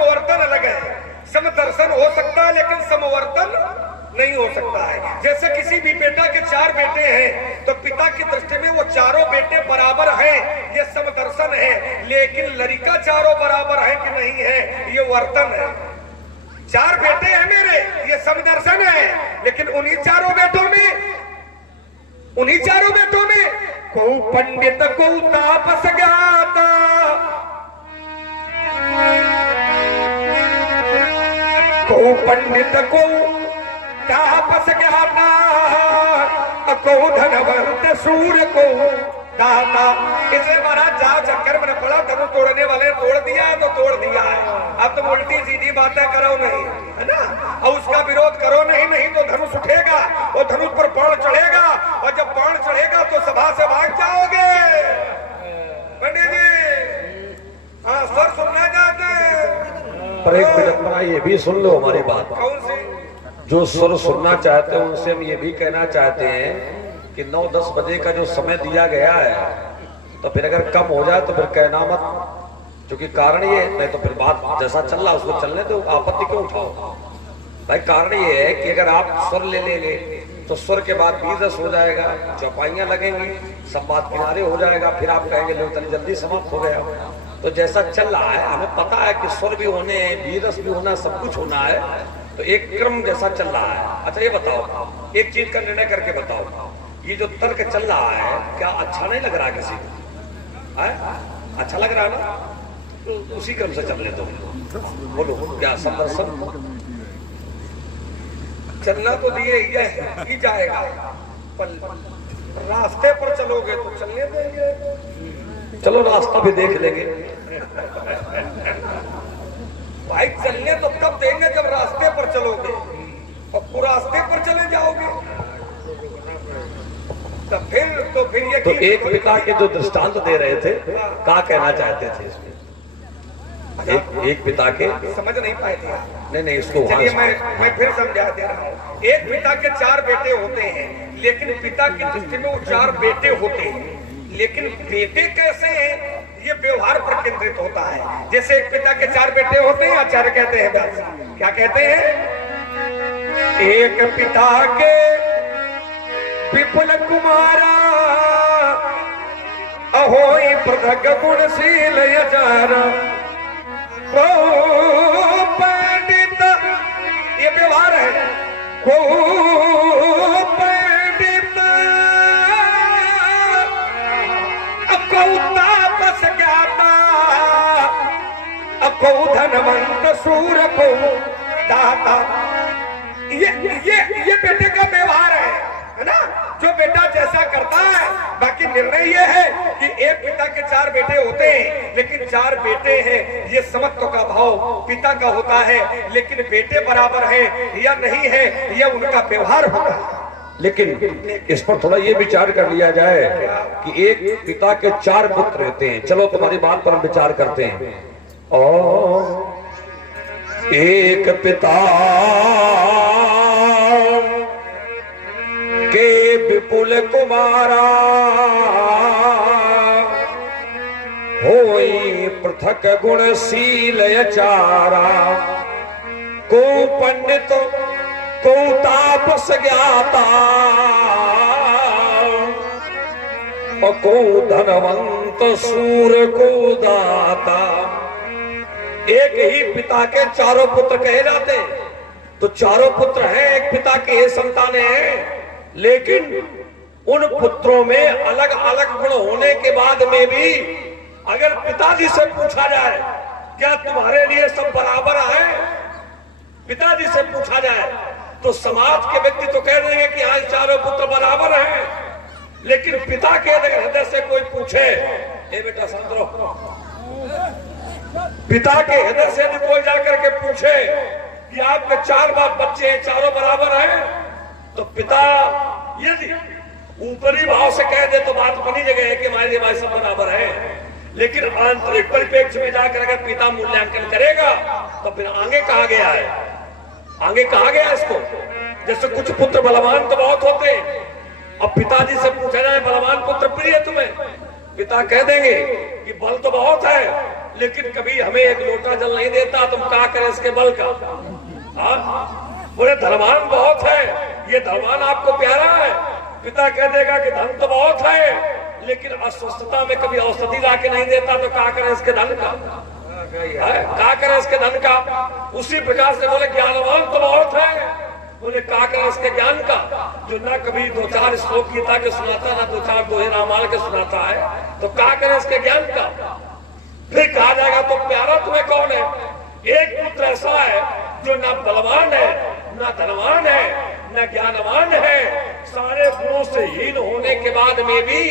समवर्तन अलग है। समदर्शन हो सकता है लेकिन समवर्तन नहीं हो सकता है। जैसे किसी भी बेटा के 4 बेटे हैं तो पिता की दृष्टि में वो चारों बेटे बराबर हैं, ये समदर्शन है। लेकिन लड़का चारों बराबर है कि नहीं है, ये वर्तन है। 4 बेटे हैं मेरे, ये समदर्शन है। लेकिन उन्हीं चारों बेटों में को पंडित को तापस ज्ञाता, को पंडित को तापस ज्ञाता, को धनवंत सूर्य को दाता। इसलिए महाराज जाओ चक्कर में न पड़ा, धनुष तोड़ने वाले तोड़ दिया है तो तोड़ दिया है। अब तुम उल्टी सीधी बातें करो नहीं, है ना, और उसका विरोध करो नहीं तो धनुष उठेगा और धनुष पर बाण चढ़ेगा, और जब बाण चढ़ेगा तो सभा से भाग जाओगे। पंडित जी हाँ सर सुनना चाहते हैं, पर एक मिनट में ये भी सुन लो हमारी बात। कौन सी? जो सुर सुनना चाहते हैं उनसे हम ये भी कहना चाहते हैं कि 9-10 बजे का जो समय दिया गया है, तो फिर अगर कम हो जाए तो फिर कहना मत, क्योंकि कारण ये नहीं तो फिर बात जैसा चल रहा उसको चलने दो, आपत्ति क्यों उठाओ भाई। कारण ये है कि अगर आप स्वर ले लेंगे तो स्वर के बाद 20 रस हो जाएगा, चौपाइयां लगेंगी, सब बात किनारे हो जाएगा, फिर आप कहेंगे लो तनी जल्दी समाप्त हो गया। तो जैसा चल रहा है हमें पता है कि स्वर भी होने हैं, 20 रस भी होना, सब कुछ होना है, तो एक क्रम जैसा चल रहा है। अच्छा ये बताओ, एक चीज का निर्णय करके बताओ, ये जो तर्क चल रहा है क्या अच्छा नहीं लग रहा किसी को? अच्छा लग रहा है ना, तो उसी क्रम से चलने दो। बोलो क्या समदर्शन चलना तो दिए ही जाएगा, पर रास्ते पर चलोगे तो चलने देंगे। चलो रास्ता भी देख लेंगे भाई, चलने तो तब देंगे जब रास्ते पर चलोगे, और रास्ते पर चले जाओगे तो फिर ये तो एक पिता के जो दृष्टांत दे रहे थे क्या कहना चाहते थे इसमें? एक पिता के समझ नहीं पाए थे। नहीं इसको चलिए मैं फिर समझा दे रहा हूँ। एक पिता के 4 बेटे होते हैं, लेकिन पिता की दृष्टि में वो 4 बेटे होते हैं, लेकिन बेटे कैसे हैं ये व्यवहार पर केंद्रित होता है। जैसे एक पिता के 4 बेटे होते हैं, आचार्य कहते हैं व्यास क्या कहते हैं, एक पिता के विपुल कुमारा, अहोई पृथक गुणशील यजारा, को पंडित, ये व्यवहार है, को पंडित को तापस ज्ञाता, को धनवंत सूर्य को दाता। ये बेटे का व्यवहार है ना, जो बेटा जैसा करता है। बाकी निर्णय ये है कि एक पिता के 4 बेटे होते हैं, लेकिन 4 बेटे हैं, ये समत्व का भाव पिता का होता है, लेकिन बेटे बराबर हैं या नहीं है यह उनका व्यवहार होता है। लेकिन इस पर थोड़ा ये विचार कर लिया जाए कि एक पिता के 4 पुत्र रहते हैं। चलो तुम्हारी बात पर हम विचार करते हैं। और एक पिता के विपुल कुमारा, होई पृथक गुणशील यचारा, को पंडित को तापस ज्ञाता, को धनवंत सूर्य को दाता। एक ही पिता के 4 पुत्र कहे जाते, तो 4 पुत्र हैं, एक पिता के संतानें हैं, लेकिन उन पुत्रों में अलग अलग गुण होने के बाद में भी अगर पिताजी से पूछा जाए क्या तुम्हारे लिए सब बराबर है, पिताजी से पूछा जाए तो समाज के व्यक्ति तो कह देंगे कि आज 4 पुत्र बराबर हैं, लेकिन पिता के हृदय से कोई पूछे, ए बेटा शांत रहो, पिता के हृदय से भी कोई जाकर के पूछे कि आपके 4 बच्चे हैं, चारों बराबर हैं, तो पिता यदि ऊपरी भाव से कह दे तो बात बनी जगह है कि हमारे भाई सब बराबर है, लेकिन आंतरिक परिप्रेक्ष्य में जाकर अगर पिता मूल्यांकन करेगा तो फिर आगे कहा गया है, आगे कहा गया इसको। जैसे कुछ पुत्र बलवान तो बहुत होते, अब पिताजी से पूछा जाए बलवान पुत्र प्रिय तुम्हें, पिता कह देंगे कि बल तो बहुत है लेकिन कभी हमें एक लोटा जल नहीं देता, तुम क्या करें इसके बल का। बोले धनवान बहुत है, ये धनवान आपको प्यारा है। पिता कह देगा कि धन तो बहुत है, लेकिन अस्वस्थता में कभी औषधि ला के नहीं देता, तो क्या करें इसके धन का, क्या करें इसके धन का। उसी प्रकार से बोले ज्ञानवान तो बहुत है, बोले क्या करें इसके ज्ञान का, जो ना कभी 2-4 श्लोक गीता के सुनाता, ना 2-4 दोहे रामायण के सुनाता है, तो क्या करें इसके ज्ञान का। फिर कहा जाएगा तो प्यारा तुम्हें कौन है। एक पुत्र ऐसा है जो ना बलवान है, ना धनवान है, ना ज्ञानवान है, सारे गुणों से हीन होने के बाद में भी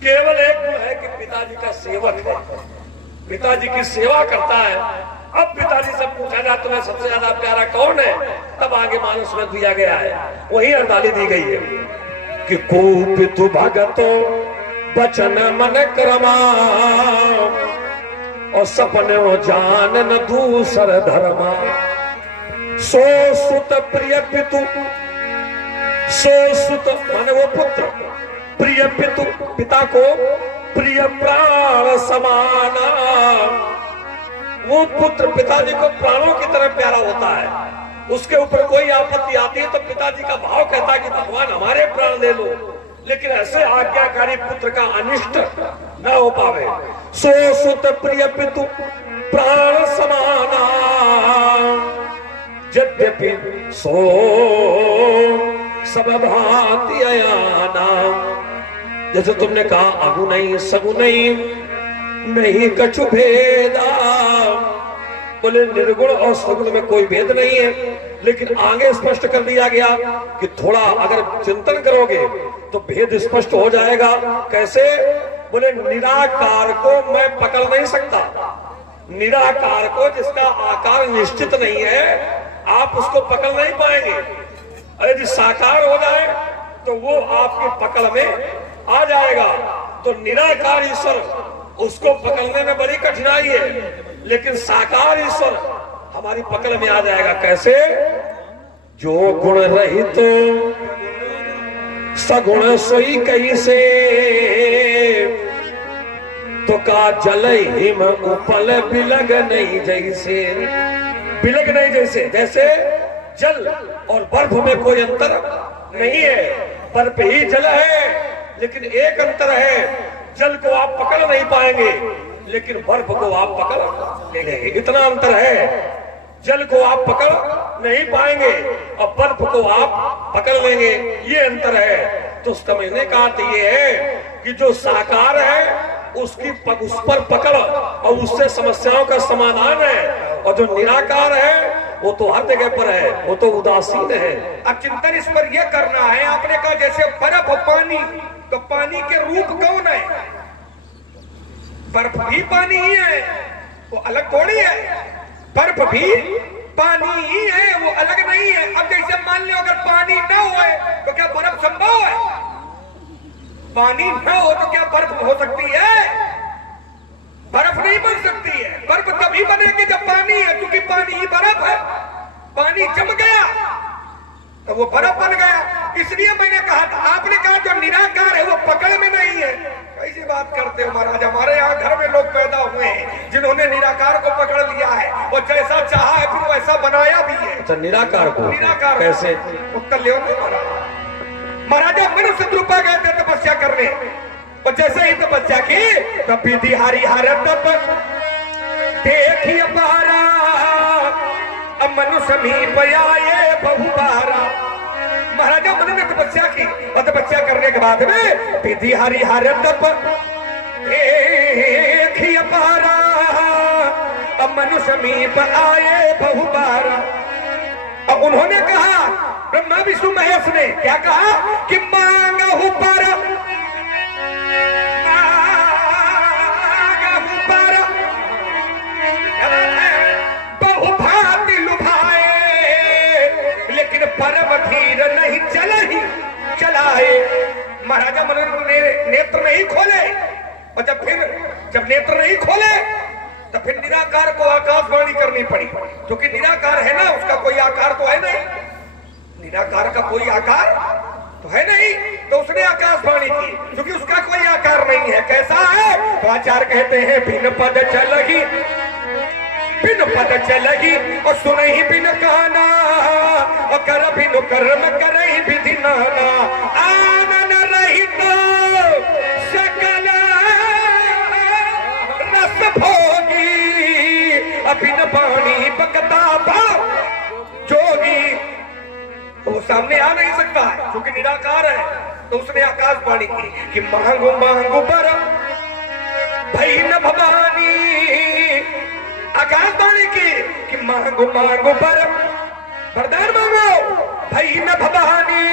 केवल एक गुण है कि पिताजी का सेवक है, पिताजी की सेवा करता है। अब पिताजी से पूछा जाए तुम्हें सबसे ज्यादा प्यारा कौन है, तब आगे मानस में दिया गया है, वही अर्दाली दी गई है कि कुपितु भगतो बचन मन क्रमा और सपने जानन दूसर धर्मा। सो सुत प्रिय पितु, सो सुत माने वो पुत्र, प्रिय पितु पिता को प्रिय प्राण समाना। वो पुत्र पिताजी को प्राणों की तरह प्यारा होता है। उसके ऊपर कोई आपत्ति आती है तो पिताजी का भाव कहता है कि भगवान हमारे प्राण ले लो, लेकिन ऐसे आज्ञाकारी पुत्र का अनिष्ट न हो पावे। सो सुत प्रिय पितु प्राण समाना यद्यपि सो सब भांति अयाना। जैसे तुमने कहा अगु नहीं सगु नहीं कछु भेदा, बोले निर्गुण और सगुण में कोई भेद नहीं है, लेकिन आगे स्पष्ट कर दिया गया कि थोड़ा अगर चिंतन करोगे तो भेद स्पष्ट हो जाएगा। कैसे, बोले निराकार को मैं पकड़ नहीं सकता। निराकार को जिसका आकार निश्चित नहीं है आप उसको पकड़ नहीं पाएंगे। यदि साकार हो जाए तो वो आपकी पकड़ में आ जाएगा। तो निराकार ईश्वर उसको पकड़ने में बड़ी कठिनाई है, लेकिन साकार ईश्वर हमारी पकड़ में आ जाएगा। कैसे, जो गुण रहित सगुण सोई कैसे, तो का जल हिम उपल बिलग नहीं जैसे। बिलग नहीं जैसे, जैसे जल और बर्फ में कोई अंतर नहीं है, बर्फ ही जल है, लेकिन एक अंतर है, जल को आप पकड़ नहीं पाएंगे लेकिन बर्फ को आप पकड़ ले लेंगे। इतना अंतर है, जल को आप पकड़ नहीं पाएंगे और बर्फ को आप पकड़ लेंगे, ये अंतर है। तो समझने का अर्थ ये है कि जो साकार है उसकी उस पर पकड़ और उससे समस्याओं का समाधान है, और जो निराकार है वो तो हर जगह पर है, वो तो उदासीन है। अब चिंतन इस पर यह करना है, आपने कहा जैसे बर्फ पानी, तो पानी के रूप कौन है? बर्फ भी पानी ही है, वो अलग थोड़ी है। बर्फ भी पानी ही है, वो अलग नहीं है। अब जैसे मान लो अगर पानी न हो तो क्या बर्फ संभव है? पानी न हो तो क्या बर्फ हो सकती है? बर्फ नहीं बन सकती है। बर्फ तभी बनेगी जब पानी है, क्योंकि पानी ही बर्फ है। पानी जम गया तो वो बर्फ बन गया। इसलिए मैंने कहा था, आपने कहा जो निराकार है वो पकड़ में नहीं है। कैसी बात करते हो महाराज, हमारे यहाँ घर में लोग पैदा हुए हैं जिन्होंने निराकार को पकड़ लिया है और जैसा चाहा है फिर वैसा बनाया भी है। अच्छा, निराकार को निराकार कैसे? उत्तर ले महाराजा मनुष्य रूपा गए थे तपस्या करने, और जैसे ही तपस्या की तब विधि हारी हारत देखिए बहारा, अब मनुष्य समीप आए बहुबारा। महाराजा मनु ने तपस्या की और तपस्या करने के बाद में विधि हारी हारत देखिए बहारा, अब मनुष्य समीप आए बहुबारा। और उन्होंने कहा, ब्रह्मा विष्णु महेश ने क्या कहा कि मांगहु पर बहुभांति लुभाए, लेकिन परम धीर नहीं चलाए। महाराजा मनु ने नेत्र नहीं खोले, और जब नेत्र नहीं खोले तो फिर निराकार को आकाशवाणी करनी पड़ी, क्योंकि निराकार है ना, उसका कोई आकार तो है नहीं। निराकार का कोई आकार तो है नहीं, तो उसने आकाशवाणी की, क्योंकि उसका कोई आकार नहीं है। कैसा है? तो आचार्य कहते हैं बिन पद चलगी, बिन पद चलगी और सुनहि बिन काना, और कर बिन कर्म करहि विधि नाना। आनन रहित सकल रस भोगी, बिन वाणी बकता भाव जोगी। तो वो सामने आ नहीं सकता है क्योंकि निराकार है। तो उसने आकाशवाणी की कि मांगो मांगो बर भई न भवानी। आकाशवाणी की कि मांगो मांगो बर, वरदान मांगो भई न भवानी,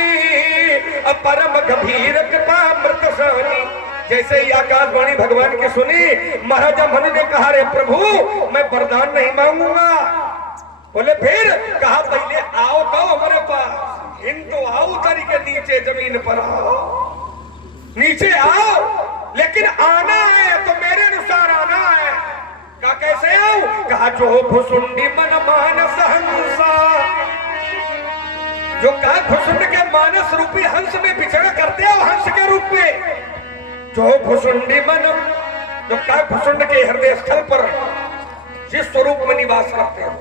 परम गंभीर कृपा मृत सानी। जैसे ही आकाशवाणी भगवान की सुनी, महाराजा मनु ने कहा रे प्रभु मैं वरदान नहीं मांगूंगा। बोले फिर? कहा पहले आओ तो हमारे पास, हिंदू आओ उतरी के नीचे जमीन पर आओ, नीचे आओ, लेकिन आना है तो मेरे अनुसार आना है। कहा कैसे आओ? कहा जो भुसुंडी मन मानस हंसा, जो कहा भुसुंड के मानस रूपी हंस में विचरण करते हो हंस के रूप में, जो भुसुंडी मन, जो कहा भुसुंड के हृदय स्थल पर जिस स्वरूप में निवास करते हो,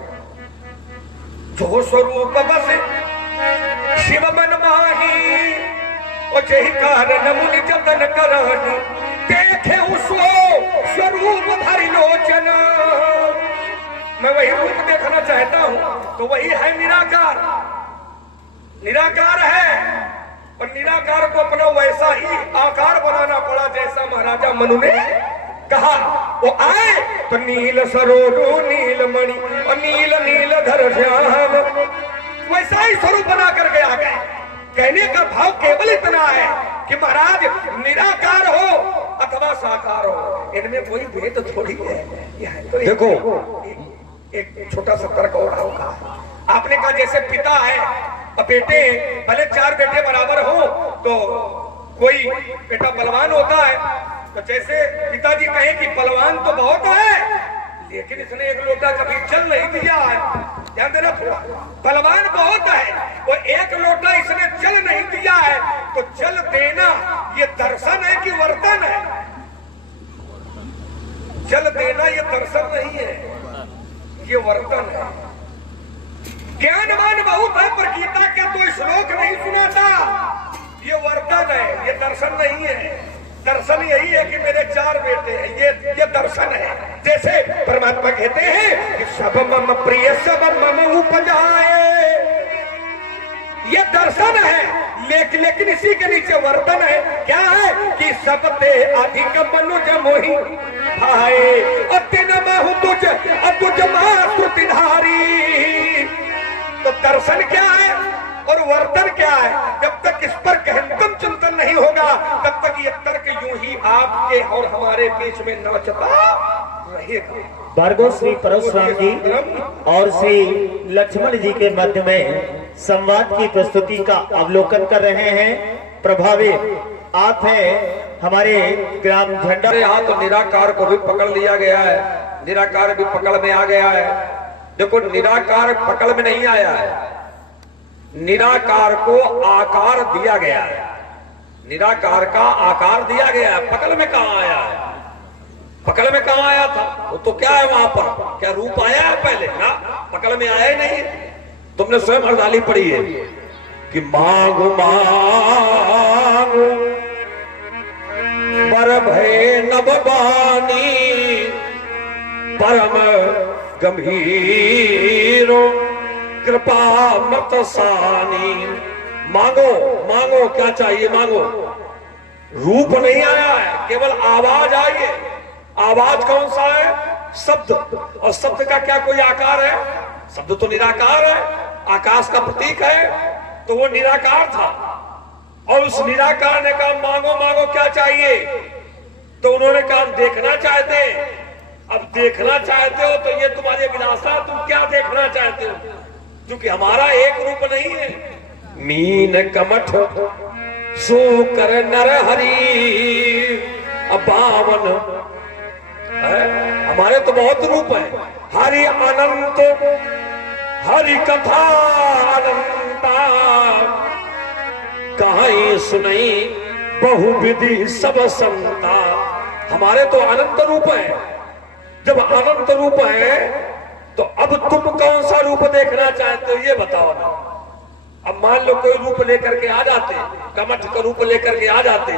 जो स्वरूप बस शिव मन माही, और जही कारण मुनि जतन करही, देखे उसो स्वरूप भरि लोचन। मैं वही रूप देखना चाहता हूं, तो वही है निराकार। निराकार है और निराकार को अपना वैसा ही आकार बनाना पड़ा जैसा महाराजा मनु ने कहा। वो आए तो नील सरोरु नील मणि और नील नील धर श्याम, वैसा ही स्वरूप बना करके आ गए। कहने का भाव केवल इतना है कि महाराज निराकार हो अथवा साकार हो, इनमें कोई भेद थोड़ी है। तो देखो एक छोटा सा तर्क और होगा। आपने कहा जैसे पिता है और बेटे, भले 4 बेटे बराबर हो तो कोई बेटा बलवान होता है, तो जैसे पिताजी कहे कि बलवान तो बहुत है लेकिन इसने एक लोटा कभी जल नहीं दिया है, ध्यान देना थोड़ा, बलवान बहुत है वो एक लोटा इसने जल नहीं दिया है। तो जल देना ये दर्शन है कि वर्तन है? जल देना ये दर्शन नहीं है, ये वर्तन है। ज्ञानवान बहुत है पर गीता के 2 श्लोक नहीं सुनाता, ये वर्तन है, ये दर्शन नहीं है। दर्शन यही है कि मेरे 4 बेटे हैं, ये दर्शन है। जैसे परमात्मा कहते हैं कि सब मम प्रिय सब मम उपजाए, ये दर्शन है। लेकिन इसी के नीचे वर्तन है। क्या है? कि सब ते अधिक मनुज मोहि भाए, अतिन महु तुझ अतुझ मातृतिधारी। तो दर्शन क्या है और वर्तन क्या है? जब तक इस पर गहनतम चिंतन नहीं होगा तब तक ये तर्क यूं ही आपके और हमारे बीच में नाचता रहेगा। भार्गव श्री परशुराम जी और श्री लक्ष्मण जी के मध्य में संवाद की प्रस्तुति का अवलोकन कर रहे हैं। प्रभावित आप हैं हमारे ग्राम झंडा। यहाँ तो निराकार को भी पकड़ लिया गया है, निराकार भी पकड़ में आ गया है। देखो निराकार पकड़ में नहीं आया है, निराकार को आकार दिया गया है, निराकार का आकार दिया गया है। पकड़ में कहां आया है? पकड़ में कहां आया था? वो तो क्या है वहां पर? क्या रूप आया है पहले? ना, पकड़ में आया ही नहीं। तुमने स्वयं हरदाली पढ़ी है कि मांगो मांगो बर भय नभवानी, परम गंभीर कृपा मत सानी। मांगो मांगो, क्या चाहिए मांगो। रूप नहीं आया है, केवल आवाज आई है। आवाज कौन सा है? शब्द। और शब्द का क्या कोई आकार है? शब्द तो निराकार है, आकाश का प्रतीक है, तो वो निराकार था। और उस निराकार ने कहा मांगो मांगो क्या चाहिए? तो उन्होंने कहा देखना चाहते हैं। अब देखना चाहते हो तो ये तुम्हारी अभिलाषा, तुम क्या देखना चाहते हो? क्योंकि हमारा एक रूप नहीं है। मीन कमठ सूकर नर हरि अबावन, हमारे तो बहुत रूप है। हरि अनंत, हरि कथा अनंता, कहाई सुनई बहुविधि सब संता। हमारे तो अनंत रूप है, जब अनंत रूप है तो अब तुम कौन सा रूप देखना चाहते हो ये बताओ ना। अब मान लो कोई रूप लेकर के आ जाते, कमठ का रूप लेकर के आ जाते,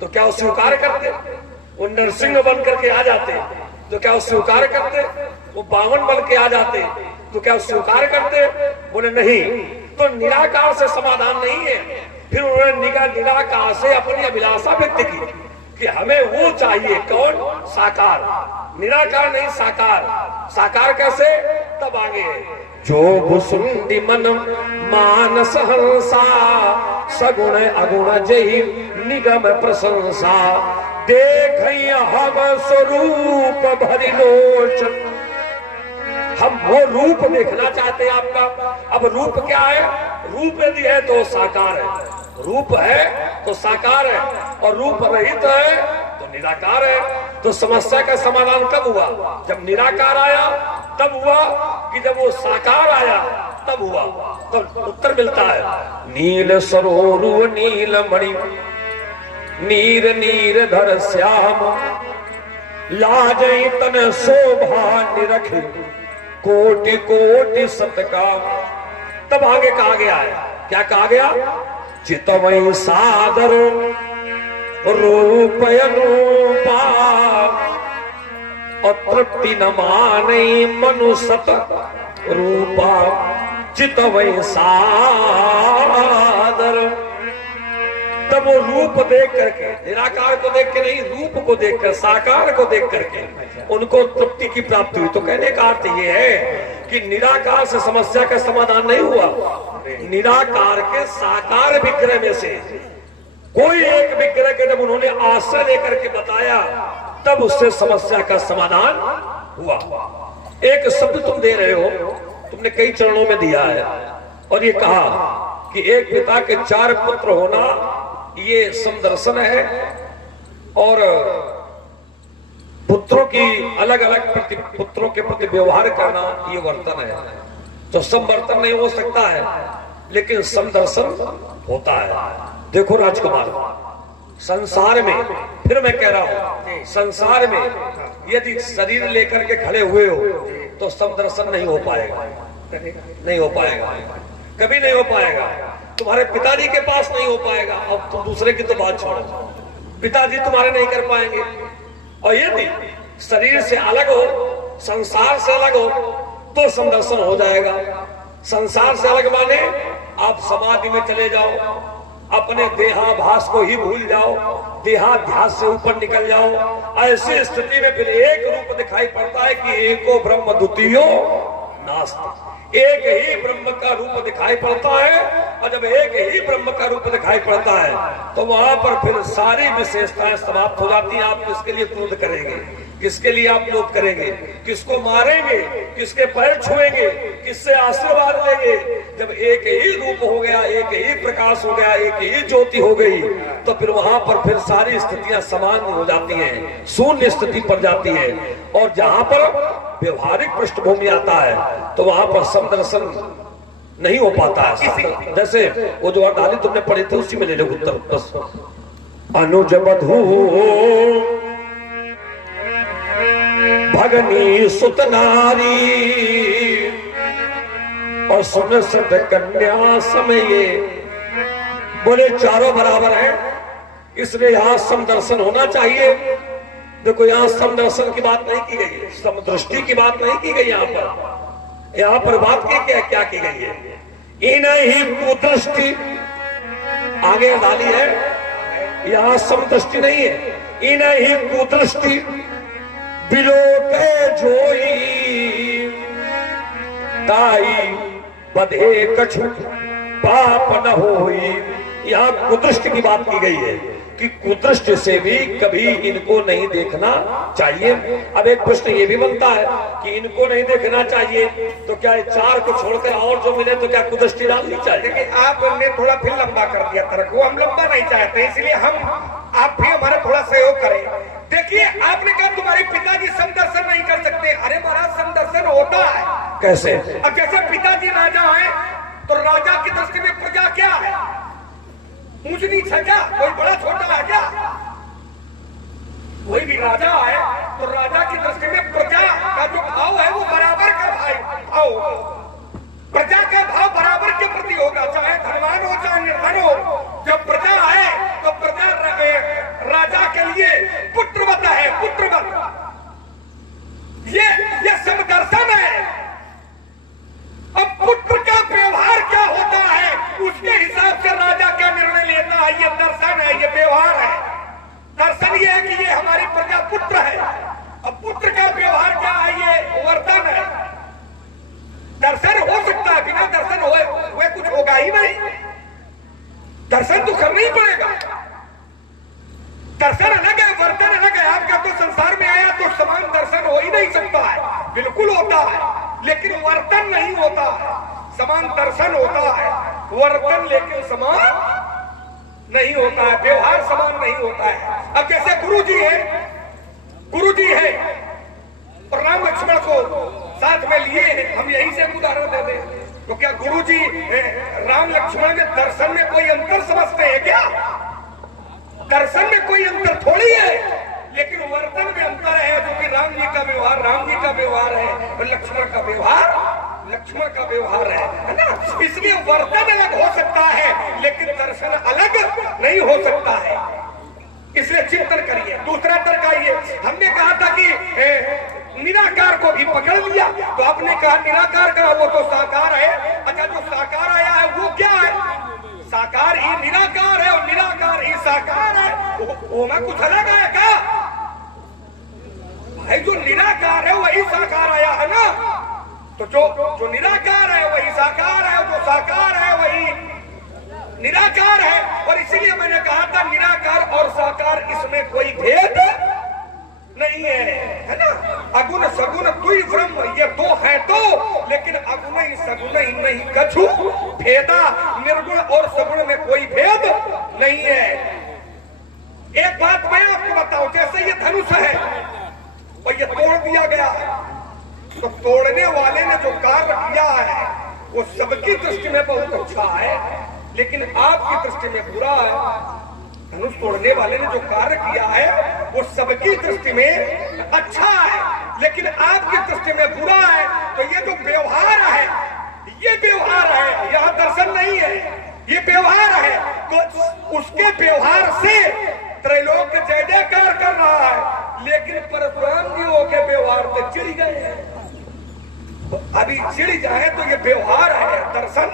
तो क्या वो स्वीकार करते? वो नरसिंह बन करके आ जाते तो क्या वो स्वीकार करते? वो बावन बन के आ जाते तो क्या वो स्वीकार करते? बोले नहीं। तो निराकार से समाधान नहीं है। फिर उन्होंने निराकार से अपनी अभिलाषा व्यक्त की कि हमें वो चाहिए, कौन? साकार। निराकार नहीं, साकार। साकार कैसे? तब आगे है जो भुसुंडी मन मानस हंसा, सगुण अगुण जही निगम प्रशंसा, देख हम स्वरूप भरी लोचन। हम वो रूप देखना चाहते हैं आपका। अब रूप क्या है? रूप यदि है तो साकार है, रूप है तो साकार है, और रूप रहित है तो निराकार है। तो समस्या का समाधान कब हुआ? जब निराकार आया तब हुआ कि जब वो साकार आया तब हुआ? तो उत्तर मिलता है नील सरोरु नील मणि, नीर नीर धर श्याम, लाजई तन शोभा निरखे, कोटि कोटि सतकाम। तब आगे कहा गया है, क्या कहा गया? चितवई सादर रूप अनुपा, और तृप्ति न मानई मनु सत रूपा, चितवई सादर। तब वो रूप देख करके, निराकार को देख के नहीं, रूप को देखकर, साकार को देख करके उनको तृप्ति की प्राप्ति हुई। तो कहने का अर्थ ये है कि निराकार से समस्या का समाधान नहीं हुआ। निराकार के साकार विग्रह में से कोई एक विग्रह के जब उन्होंने आश्रय लेकर के बताया तब उससे समस्या का समाधान हुआ। एक शब्द तुम दे रहे हो, तुमने कई चरणों में दिया है, और ये कहा कि एक पिता के 4 पुत्र होना ये समदर्शन है, और पुत्रों की अलग अलग पुत्रों के प्रति व्यवहार करना ये वर्तन है। तो समवर्तन नहीं हो सकता है, लेकिन समदर्शन होता है। देखो राजकुमार, संसार में, फिर मैं कह रहा हूं, संसार में यदि शरीर लेकर के खड़े हुए हो तो समदर्शन नहीं हो पाएगा, नहीं हो पाएगा, कभी नहीं हो पाएगा। तुम्हारे पिताजी के पास नहीं हो पाएगा, अब तुम दूसरे की तो बात छोड़ो, पिताजी तुम्हारे नहीं कर पाएंगे। और यदि शरीर से अलग हो, संसार से अलग हो तो समदर्शन हो जाएगा। संसार से अलग माने आप समाधि में चले जाओ, अपने देहाभास को ही भूल जाओ, देहाध्यास से ऊपर निकल जाओ। ऐसी स्थिति में फिर एक रूप दिखाई पड़ता है कि एको ब्रह्म द्वितीयो नास्ति। एक ही ब्रह्म का रूप दिखाई पड़ता है, और जब एक ही ब्रह्म का रूप दिखाई पड़ता है तो वहां पर फिर सारी विशेषताएं समाप्त हो जाती हैं। आप किसके लिए क्रोध करेंगे, किसके लिए आप लोग करेंगे, किसको मारेंगे, किसके पैर छुएंगे, किससे आशीर्वाद लेंगे? जब एक ही रूप हो गया, एक ही प्रकाश हो गया, एक ही ज्योति हो गई, तो फिर वहां पर फिर सारी स्थितियां समान हो जाती हैं, शून्य स्थिति पर जाती है। और जहां पर व्यवहारिक पृष्ठभूमि आता है तो वहां पर समदर्शन नहीं हो पाता है। जैसे वो जो अडाली तुमने पढ़ी थी उसी में ले लो उत्तर बस। अनुज बधू भगनी सुत नारी, और सुन सत कन्या समये। बोले चारों बराबर हैं, इसलिए यहां समदर्शन होना चाहिए। देखो यहां समदर्शन की बात नहीं की गई है, समदृष्टि की बात नहीं की गई। यहाँ पर बात की क्या की गई है? इन ही कुदृष्टि आगे डाली है, यहां समदृष्टि नहीं है। इन ही कुदृष्टि बिलोके जोई, ताई बधे कछु पाप न होई। यहाँ कुदृष्टि की बात की गई है कि कुदृष्टि से भी कभी इनको नहीं देखना चाहिए। अब एक प्रश्न ये भी बनता है कि इनको नहीं देखना चाहिए तो क्या 4 को छोड़कर और जो मिले तो क्या कुदृष्टि डालनी चाहिए? देखिए आपने थोड़ा फिर लंबा कर दिया तर्क को, हम लंबा नहीं चाहते, इसलिए आप भी हमारा थोड़ा सहयोग करें। देखिए आपने कहा तुम्हारे पिताजी समदर्शन नहीं कर सकते। अरे महाराज समदर्शन होता है। कैसे? अब जैसे पिताजी राजा है तो राजा की दृष्टि में प्रजा क्या है? ऊंच नीच है क्या? कोई बड़ा छोटा है क्या? कोई भी राजा है तो राजा की दृष्टि में प्रजा का जो भाव है वो बराबर का भाव, प्रजा का भाव बराबर के प्रति होगा, चाहे धनवान हो चाहे निर्धन हो। जब प्रजा है तो प्रजा राजा के लिए पुत्रवत है, पुत्रवत। ये समदर्शन है। अब पुत्र का व्यवहार क्या होता है उसके हिसाब से राजा क्या निर्णय लेता है, ये दर्शन है, ये व्यवहार है। दर्शन ये है कि ये हमारी प्रजा पुत्र है। अब पुत्र का व्यवहार क्या है, ये वर्तन है। दर्शन हो सकता है, बिना दर्शन हुए कुछ होगा ही नहीं। दर्शन तो करना ही पड़ेगा। दर्शन अलग है, वर्तन अलग है। आपका तो संसार में आया तो समान दर्शन हो ही नहीं सकता है, बिल्कुल होता है लेकिन वर्तन नहीं होता है। समान दर्शन होता है, वर्तन लेकिन समान नहीं होता है, व्यवहार समान नहीं होता है। अब जैसे गुरु जी है और राम लक्ष्मण को साथ में लिए हैं, हम यहीं से उदाहरण दे दें तो क्या गुरु जी राम लक्ष्मण में दर्शन में कोई अंतर समझते हैं क्या? दर्शन में कोई अंतर थोड़ी है, लेकिन वर्तन में अंतर है, जो कि राम जी का व्यवहार राम जी का व्यवहार है और लक्ष्मण का व्यवहार है ना। इसलिए वर्तन अलग हो सकता है लेकिन दर्शन अलग नहीं हो सकता है। इसलिए चिंतन करिए। दूसरा तर्क आइए, हमने कहा था कि निराकार को भी पकड़ लिया तो आपने कहा निराकार का वो तो साकार है। अच्छा, जो साकार आया है वो क्या है? साकार ही निराकार है और निराकार ही साकार है। वो में कुछ अलग है क्या भाई? जो निराकार है वही साकार आया है ना। तो जो निराकार है वही साकार है, जो साकार है वही निराकार है। और इसीलिए मैंने कहा था निराकार और साकार इसमें कोई भेद नहीं है ना। अगुण सगुण दुई ब्रह्म, ये दो है तो, लेकिन अगुण ही सगुण ही नहीं कछु भेदा। निर्गुण और सगुण में कोई भेद नहीं है। एक बात मैं आपको बताऊं, जैसे ये धनुष है और ये तोड़ दिया गया तो तोड़ने वाले ने जो कार्य किया है वो सबकी दृष्टि में बहुत अच्छा है, लेकिन आपकी दृष्टि में बुरा है। धनुष तोड़ने वाले ने जो कार्य किया है वो सबकी दृष्टि में अच्छा है, लेकिन आपकी दृष्टि में बुरा है। तो ये जो व्यवहार है, ये व्यवहार है, यह दर्शन नहीं है, ये व्यवहार है। तो उसके व्यवहार से त्रैलोक्य जय जयकार कर रहा है, लेकिन परशुराम जी के व्यवहार से चिढ़ गए हैं। अभी चिढ़ जाए तो ये व्यवहार है, दर्शन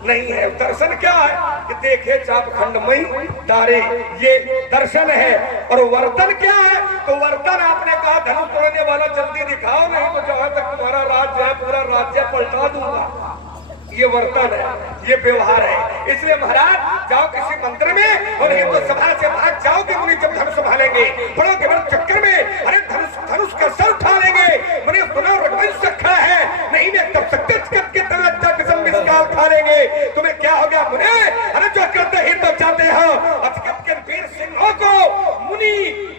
नहीं है। दर्शन क्या है कि देखे चाप खंडमई तारे, ये दर्शन है। और वर्तन क्या है? तो वर्तन आपने कहा धनुष तोड़ने वाला जल्दी दिखाओ, नहीं तो जहां तक तुम्हारा राज्य है पूरा राज्य पलटा दूंगा। ये वर्तन है, ये व्यवहार है। इसलिए महाराज जाओ किसी मंदिर में और हिंदू सभा से भाग जाओ कि मुनि जब धनुष संभालेंगे, बड़ो केवल चक्कर में अरे धनुष का सर उठा लेंगे। मैंने सुना रघुवंश रखा है, नहीं मैं तब सकते खा लेंगे। तुम्हें क्या हो गया मुने? अरे जो करते ही तो जाते हो, वीर सिंहों को मुनि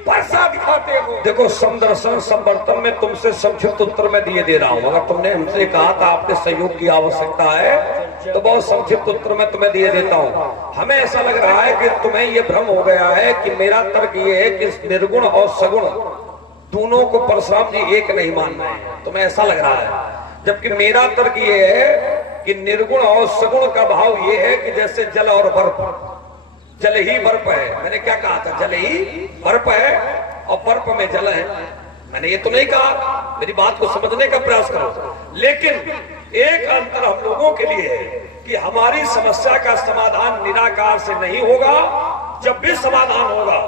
वर्षा दिखाते हो। देखो, समदर्शन समवर्तन में तुमसे संक्षिप्त उत्तर में दिए दे रहा हूँ। अगर तुमने हमसे कहा था आपके सहयोग की आवश्यकता है तो बहुत संक्षिप्त उत्तर में तुम्हें दिए देता हूँ। हमें ऐसा लग रहा है कि तुम्हें ये भ्रम हो गया है कि मेरा तर्क ये है कि निर्गुण और सगुण दोनों को परशुराम जी एक नहीं मान रहे हैं। तुम्हें ऐसा लग रहा है, जबकि मेरा तर्क ये है कि निर्गुण और सगुण का भाव ये है कि जैसे जल और बर्फ, जल ही बर्फ है। मैंने क्या कहा था? जल ही बर्फ है और बर्फ में जल है। मैंने ये तो नहीं कहा, मेरी बात को समझने का प्रयास करो। लेकिन एक अंतर हम लोगों के लिए है कि हमारी समस्या का समाधान निराकार से नहीं होगा। जब भी समाधान होगा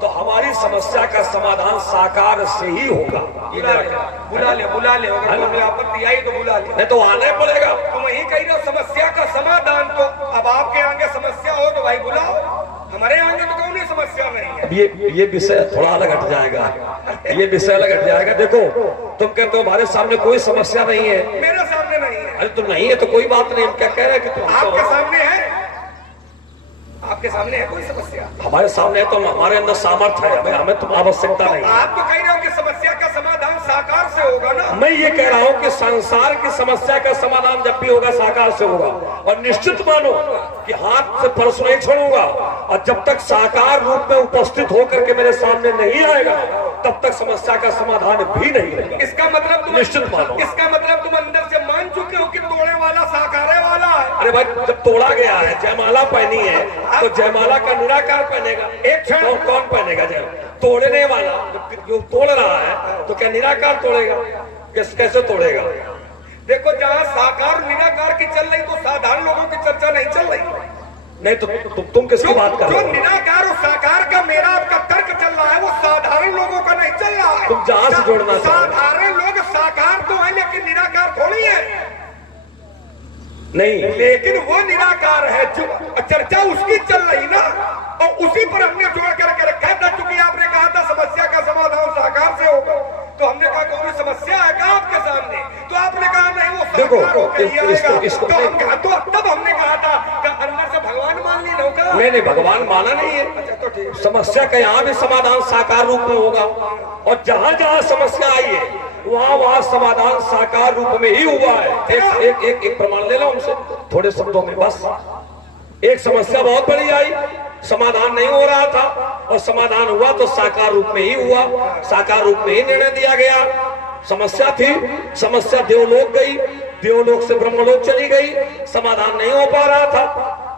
तो हमारी समस्या का समाधान साकार से ही होगा। बुला ले अगर आपत्ति आई तो बुला ले, नहीं तो आना ही पड़ेगा। तुम वही कह रहे हो समस्या का समाधान। तो अब आपके आगे समस्या हो तो भाई बुलाओ, हमारे आगे तो कोई समस्या नहीं है। अब ये विषय थोड़ा अलग हट जाएगा, ये विषय अलग हट जाएगा। देखो, तुम कहते हो हमारे सामने कोई समस्या नहीं है, मेरे सामने नहीं है। अरे तो नहीं है तो कोई बात नहीं। हम क्या कह रहे हैं कि तुम आपके सामने है, आपके सामने है कोई समस्या? हमारे सामने है तो हमारे अंदर सामर्थ्य है, हमें तुम आवश्यकता नहीं। आप तो कह रहे हो कि समस्या का समाधान साकार से होगा ना। मैं ये कह रहा हूँ कि संसार की समस्या का समाधान जब भी होगा साकार से होगा। और निश्चित मानो कि हाथ से फर्श नहीं छोड़ूंगा और जब तक साकार रूप में उपस्थित होकर के मेरे सामने नहीं आएगा तब तक समस्या का समाधान भी नहीं होगा। इसका मतलब तुम निश्चित मानो। इसका मतलब तुम अंदर से मान चुके हो कि तोड़े वाला साकारे वाला है। अरे भाई जब तोड़ा गया है, जयमाला पहनी है तो जयमाला का निराकार पहनेगा। एक क्षण कौन पहनेगा? जय तोड़ने वाला जो तोड़ रहा है तो क्या निराकार तोड़ेगा? कैसे तोड़ेगा? देखो, जहाँ साकार निराकार की चल रही तो साधारण लोगों की चर्चा नहीं चल रही। नहीं तो तुम किसकी बात कर जो रहे हो? निराकार और साकार का मेरा आपका तर्क चल रहा है वो साधारण लोगों का नहीं चल रहा है। तुम जहां से जोड़ना चाहो। साधारण लोग साकार तो है लेकिन निराकार थोड़ी है। नहीं, लेकिन वो निराकार है जो चर्चा उसकी चल रही ना, और उसी पर हमने जोड़ कर रखा था। क्योंकि आपने कहा था समस्या का समाधान साकार से होगा, तो हमने कहा कोई समस्या है क्या आपके सामने? तो आपने कहा नहीं, वो साकार होकर ही आएगा। तो हम कहा, तो तब हमने कहा था कि अंदर से भगवान मान ली नौका। नहीं, भगवान माना नहीं है। अच्छा, तो ठीक। समस्या का यहाँ भी समाधान साकार रूप में होगा, और जहां जहां समस्या आई है वहां समाधान साकार रूप में ही हुआ है। एक प्रमाण ले लो हमसे थोड़े शब्दों में बस। एक समस्या बहुत बड़ी आई, समाधान नहीं हो रहा था, और समाधान हुआ तो साकार रूप में ही हुआ, साकार रूप में ही निर्णय दिया गया। समस्या थी, समस्या देवलोक गई, देवलोक से ब्रह्मलोक चली गई, समाधान नहीं हो पा रहा था,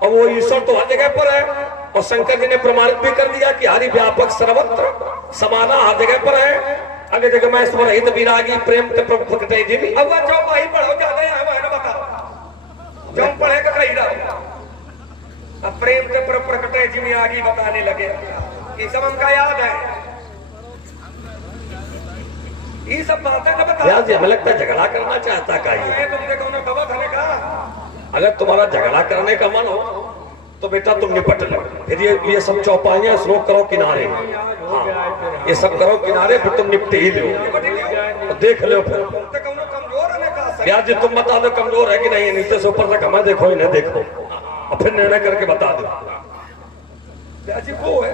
और वो ईश्वर तो हर जगह पर है। और शंकर जी ने प्रमाणित भी कर दिया कि हरि व्यापक सर्वत्र समाना हर जगह पर है। अगर जगह मैं स्वर हित विरागी प्रेम प्रकटे जी भी। अब चौपाई पढ़ो ज्यादा यहाँ बताओ, जो पढ़े का कही रहा। अब प्रेम के प्रकटे जी में आगे बताने लगे, ये सब हमका याद है। ये सब बातें का बता। यार जी हमें लगता है झगड़ा करना चाहता का ये। तुमने कौन कहा था कहा? अगर तुम्हारा झगड़ा करने का मन हो तो बेटा तुम निपट लो। फिर ये सब चौपाइयां श्लोक करो किनारे, हाँ ये सब करो किनारे, फिर तुम निपट ही लो, तो देख लो फिर। कमजोर है यार जी तुम बता दो कमजोर है कि नहीं, नीचे से ऊपर तक हमें देखो इन्हें देखो, और फिर निर्णय करके बता दो। वो है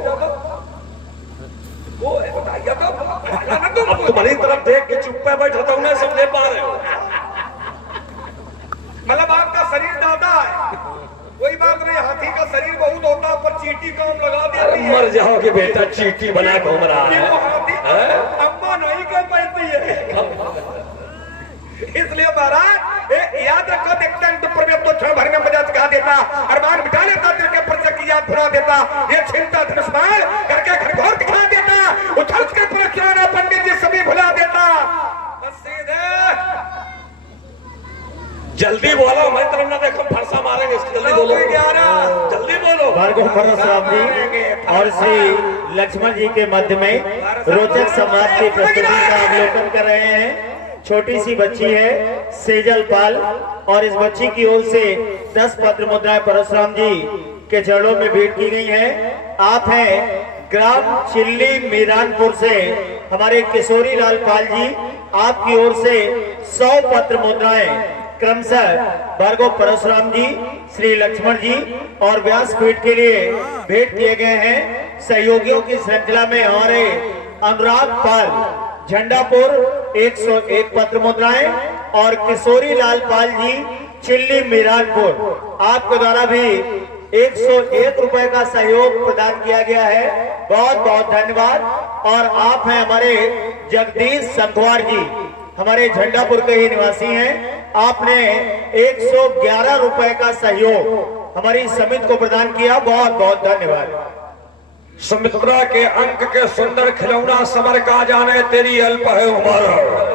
वो है बताइए तो। अब तुम्हारी तरफ देख के चुप पे बैठा था, उन्हें समझे पा रहे हो। मतलब आपका शरीर दादा है, कोई बात नहीं। हाथी का शरीर बहुत होता है पर चींटी काम लगा देती है। मर जाओगे बेटा, चींटी बना घूम रहा है। अम्मा नहीं कर पाती है। इसलिए महाराज याद रखो, देखते हैं तो पर्वत तो क्षण भर में मजा सिखा देता, अरमान मिटा लेता, दिल के पर की याद भुला देता, ये छिलता धनुष्मान करके घरघोर दिखा देता, उछल के पुरस्कार पंडित जी सभी भुला देता। सीधे जल्दी बोलो, हमारी तरफ ना देखो, फरसा मारेंगे इसकी। जल्दी बोलो, जल्दी बोलो। भार्गव परशुराम जी और श्री लक्ष्मण जी के मध्य में रोचक संवाद की प्रस्तुति का अवलोकन कर रहे हैं। छोटी सी बच्ची है सेजल पाल, और इस बच्ची की ओर से 10 पत्र मुद्राएं परशुराम जी के चरणों में भेंट की गई हैं। आप हैं ग्राम चिल्ली मीरानपुर से हमारे किशोरी लाल पाल जी, आपकी ओर से 100 पत्र मुद्राएं क्रमशः भार्गव परशुराम जी, श्री लक्ष्मण जी और व्यासपीठ के लिए भेंट किए गए हैं। सहयोगियों की श्रृंखला में हमारे अनुराग पाल झंडापुर 101 पत्र मुद्राएं, और किशोरी लाल पाल जी चिल्ली मीरानपुर, आपके द्वारा भी 101 रुपए का सहयोग प्रदान किया गया है। बहुत बहुत धन्यवाद। और आप हैं हमारे जगदीश संधवार जी, हमारे झंडापुर के ही निवासी हैं। आपने 111 रुपए का सहयोग हमारी समिति को प्रदान किया, बहुत बहुत धन्यवाद। सुमित्रा के अंक के सुंदर खिलौना समर का जाने, तेरी अल्प है उम्र।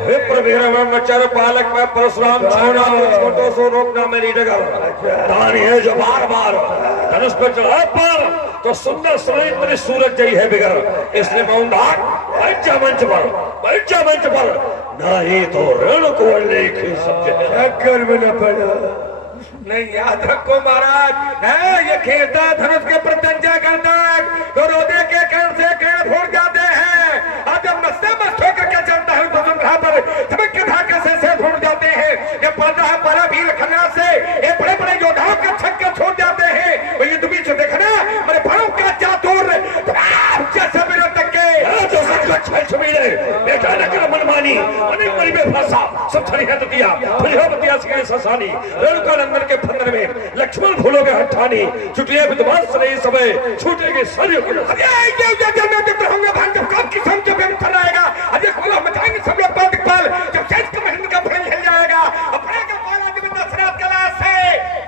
विप्र वीर चर पालक में परशुराम छावना, छोटो सो रोकना मेरी डगर। दानी है जो बार बार धनुष पर चढ़ा पर, तो सुंदर सुमित्र सूरज जई है बिगर। इसलिए मौनदार बैठ जा मंच पर, बैठ जा मंच पर, नहीं तो ऋण को लेखी समझे में न पड़ा। नहीं, याद रखो महाराज, है ये खेलता धनुष के प्रत्यंजा करता है तो रोदे के कण से कण फोड़ जाते हैं। अब जब मस्ते मस्त होकर के चलता है तो संग्रह पर धमक के धाके से फोड़ जाते हैं। जब पड़ता है पाला भी लखना से ये बड़े बड़े योद्धाओं के छक्के छोड़ जाते हैं। वो युद्ध बीच देखना मेरे भाव का चातुर जैसे मेरे तक के जो सच छल छबीले बेटा न कर मन रानी अनेक बड़ी बेभाषा सब छड़ी है दिया फरियावतिया से ससानी रेणुका नंदन के फंदन में लक्ष्मण भूलोगे हठानी छुटिए विद्वांस नहीं समय छूटेगे सारे को होंगे भान जब कब की समझ में कराएगा अजय खोला मचाएंगे सब लोग बात पाल जब शेष का महेंद्र का भरण हिल जाएगा अपने का पाला जब दशरथ कला से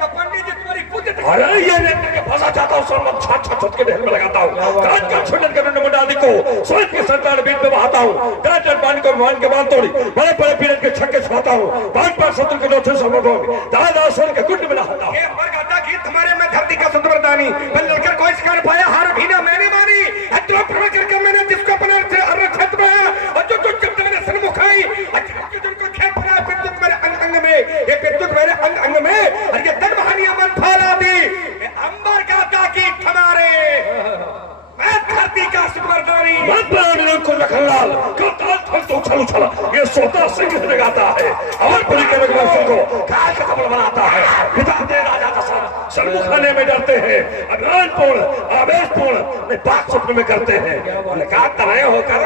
तो पंडित जी तुम्हारी पूजत अरे ये नेत्र के फंसा चाहता हूँ सोन छत छत छत के ढेर में लगाता हूँ काट का छुटन के मुंड आदि को सोच के संतान बीच में बहाता हूँ काट पानी को भगवान के बाल तोड़ी बड़े बड़े पीड़ित के छक्के छुआता हूँ पांच पांच शत्रु के नोचे समझो दादा सोन के गुंड में नहाता हूँ ये वर्ग आता गीत हमारे में धरती का सुंदरदानी पर लड़कर कोई शिकार पाया हार भी ना मैंने मारी अत्रो प्रवेश करके मैंने जिसको अपने अर्थ में और जो जो जब मैंने सन्मुख आई जिनको खेत पड़ा विद्युत मेरे अंग अंग में ये विद्युत मेरे अंग अंग में और ये तन बहानियां मन फैला दी अंबर गाता की हमारे मैं धरती का सुंदरदानी मत बनाने को लखनलाल का काल थल तो उछल उछल ये सोता सिंह लगाता है और पुरी के रघुवंश को काल का कमल बनाता है पिता दे राजा दशरथ सन्मुख आने में डरते हैं अज्ञानपूर्ण आवेशपूर्ण बात स्वप्न में करते हैं उनका तनय होकर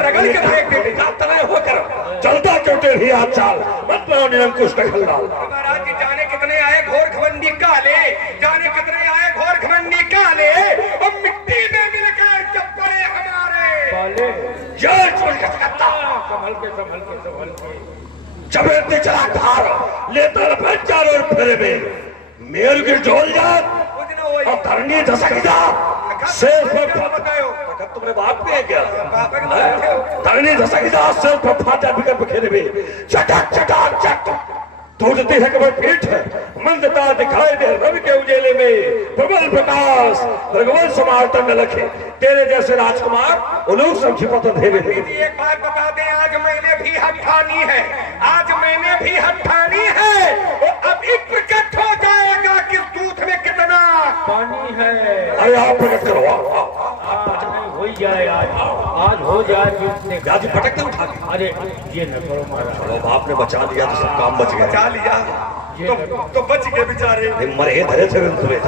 रगड़ के फेंक देते तनय होकर चलता क्यों टेढ़ी हाथ चाल मत बनाओ निरंकुश लखनलाल महाराज जी जाने कितने आए घोर घमंडी काले जाने कितने आए घोर घमंडी काले और मिट्टी में मिलकर जब पड़े हमारे जय छोड़ के सकता संभल के चबेड़ते चला धार लेता रफे चारों ओर फेरे में मेर की डोल जात और धरनी धसक जा शेर पर बताओ तुम्हारे बाप पे है क्या बापा के बाप धरनी धसक जा शेर पर फाटा बिकर बखेरे में चटक चटक चट टूटती है कमर पीठ मंदता दिखाई दे रवि के उजेले में प्रबल प्रकाश भगवान समार्तन में लखे तेरे जैसे राजकुमार उलूक संक्षिप्त देवे एक बात बता दें आज मैंने भी हट ठानी है आज मैंने भी हट ठानी है और अब एक प्रकट हो जाएगा कि दूध में कितना पानी है। अरे आप प्रकट करो हो ही जाए आज हो जाए जितने गाजी पटक दे उठा के अरे ये न करो महाराज चलो बाप ने बचा लिया तो सब काम बच गया बचा लिया तो बच गए बेचारे मरे धरे थे तुम्हें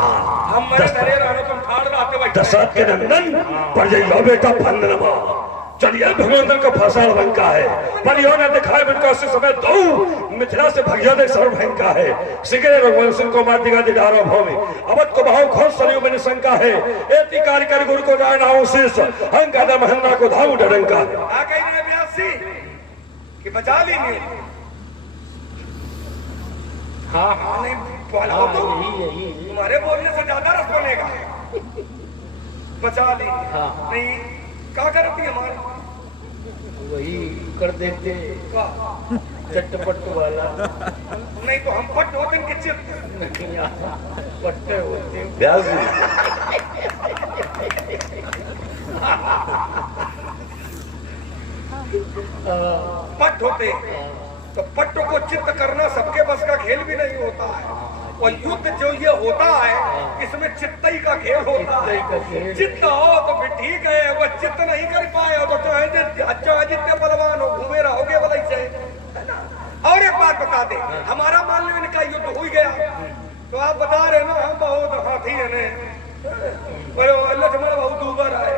हाँ हम मरे धरे रहो तुम ठाड़ रहते भाई दशरथ के नंदन पर जाइयो बेटा फंदनमा चलिए भगवंतन का फसाल बन का है पर यो ने दिखाए बिनको उसी समय दो मिथिला से भगिया दे सर्व भयं का है सिगरे रघुवंश को मार दिगा दिडारो भूमि अवध को भाव खोज सरयू में निशंका है एति कार्य कर गुरु को जाना शीश हंग आदा महन्ना को धाऊ डडंका है आ गई रे ब्यासी कि बचा ली नहीं हाँ नहीं बोला हो तो यही तुम्हारे बोलने से ज्यादा रस बनेगा बचा ली हाँ। नहीं क्या करती है हमारी वही कर देते चटपट वाला नहीं तो हम पट होते हैं कि चित नहीं पट्टे होते व्यास जी पट होते तो पट को चित्त करना सबके बस का खेल भी नहीं होता है और युद्ध जो ये होता है इसमें चित्तई का खेल होता है चित्त हो तो फिर ठीक है वो चित्त नहीं कर पाए हो तो चाहे जितने बलवान हो घूमे रहोगे बोले से है ना। और एक बात बता दे हमारा मान लो इनका युद्ध हो गया तो आप बता रहे ना हम बहुत हाथी है लक्ष्मण बहुत दूबर है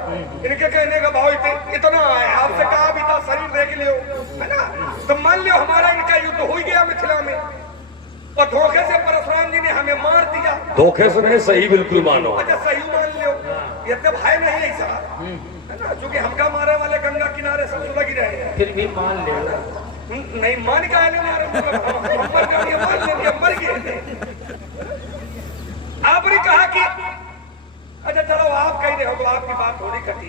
इनके कहने का भाव इतना है आपसे कहा भी था शरीर देख लियो है ना। तो मान लियो हमारा इनका युद्ध हो गया मिथिला में और धोखे से परशुराम जी ने हमें मार दिया धोखे से नहीं सही बिल्कुल मानो अच्छा सही मान लियो ये तब है नहीं ऐसा है ना क्योंकि हमका मारे वाले गंगा किनारे सब लग रहे हैं फिर भी मान ले नहीं मान का मारे मान लेंगे मर गए आपने कहा कि अच्छा चलो आप कह रहे हो तो आपकी बात थोड़ी कटी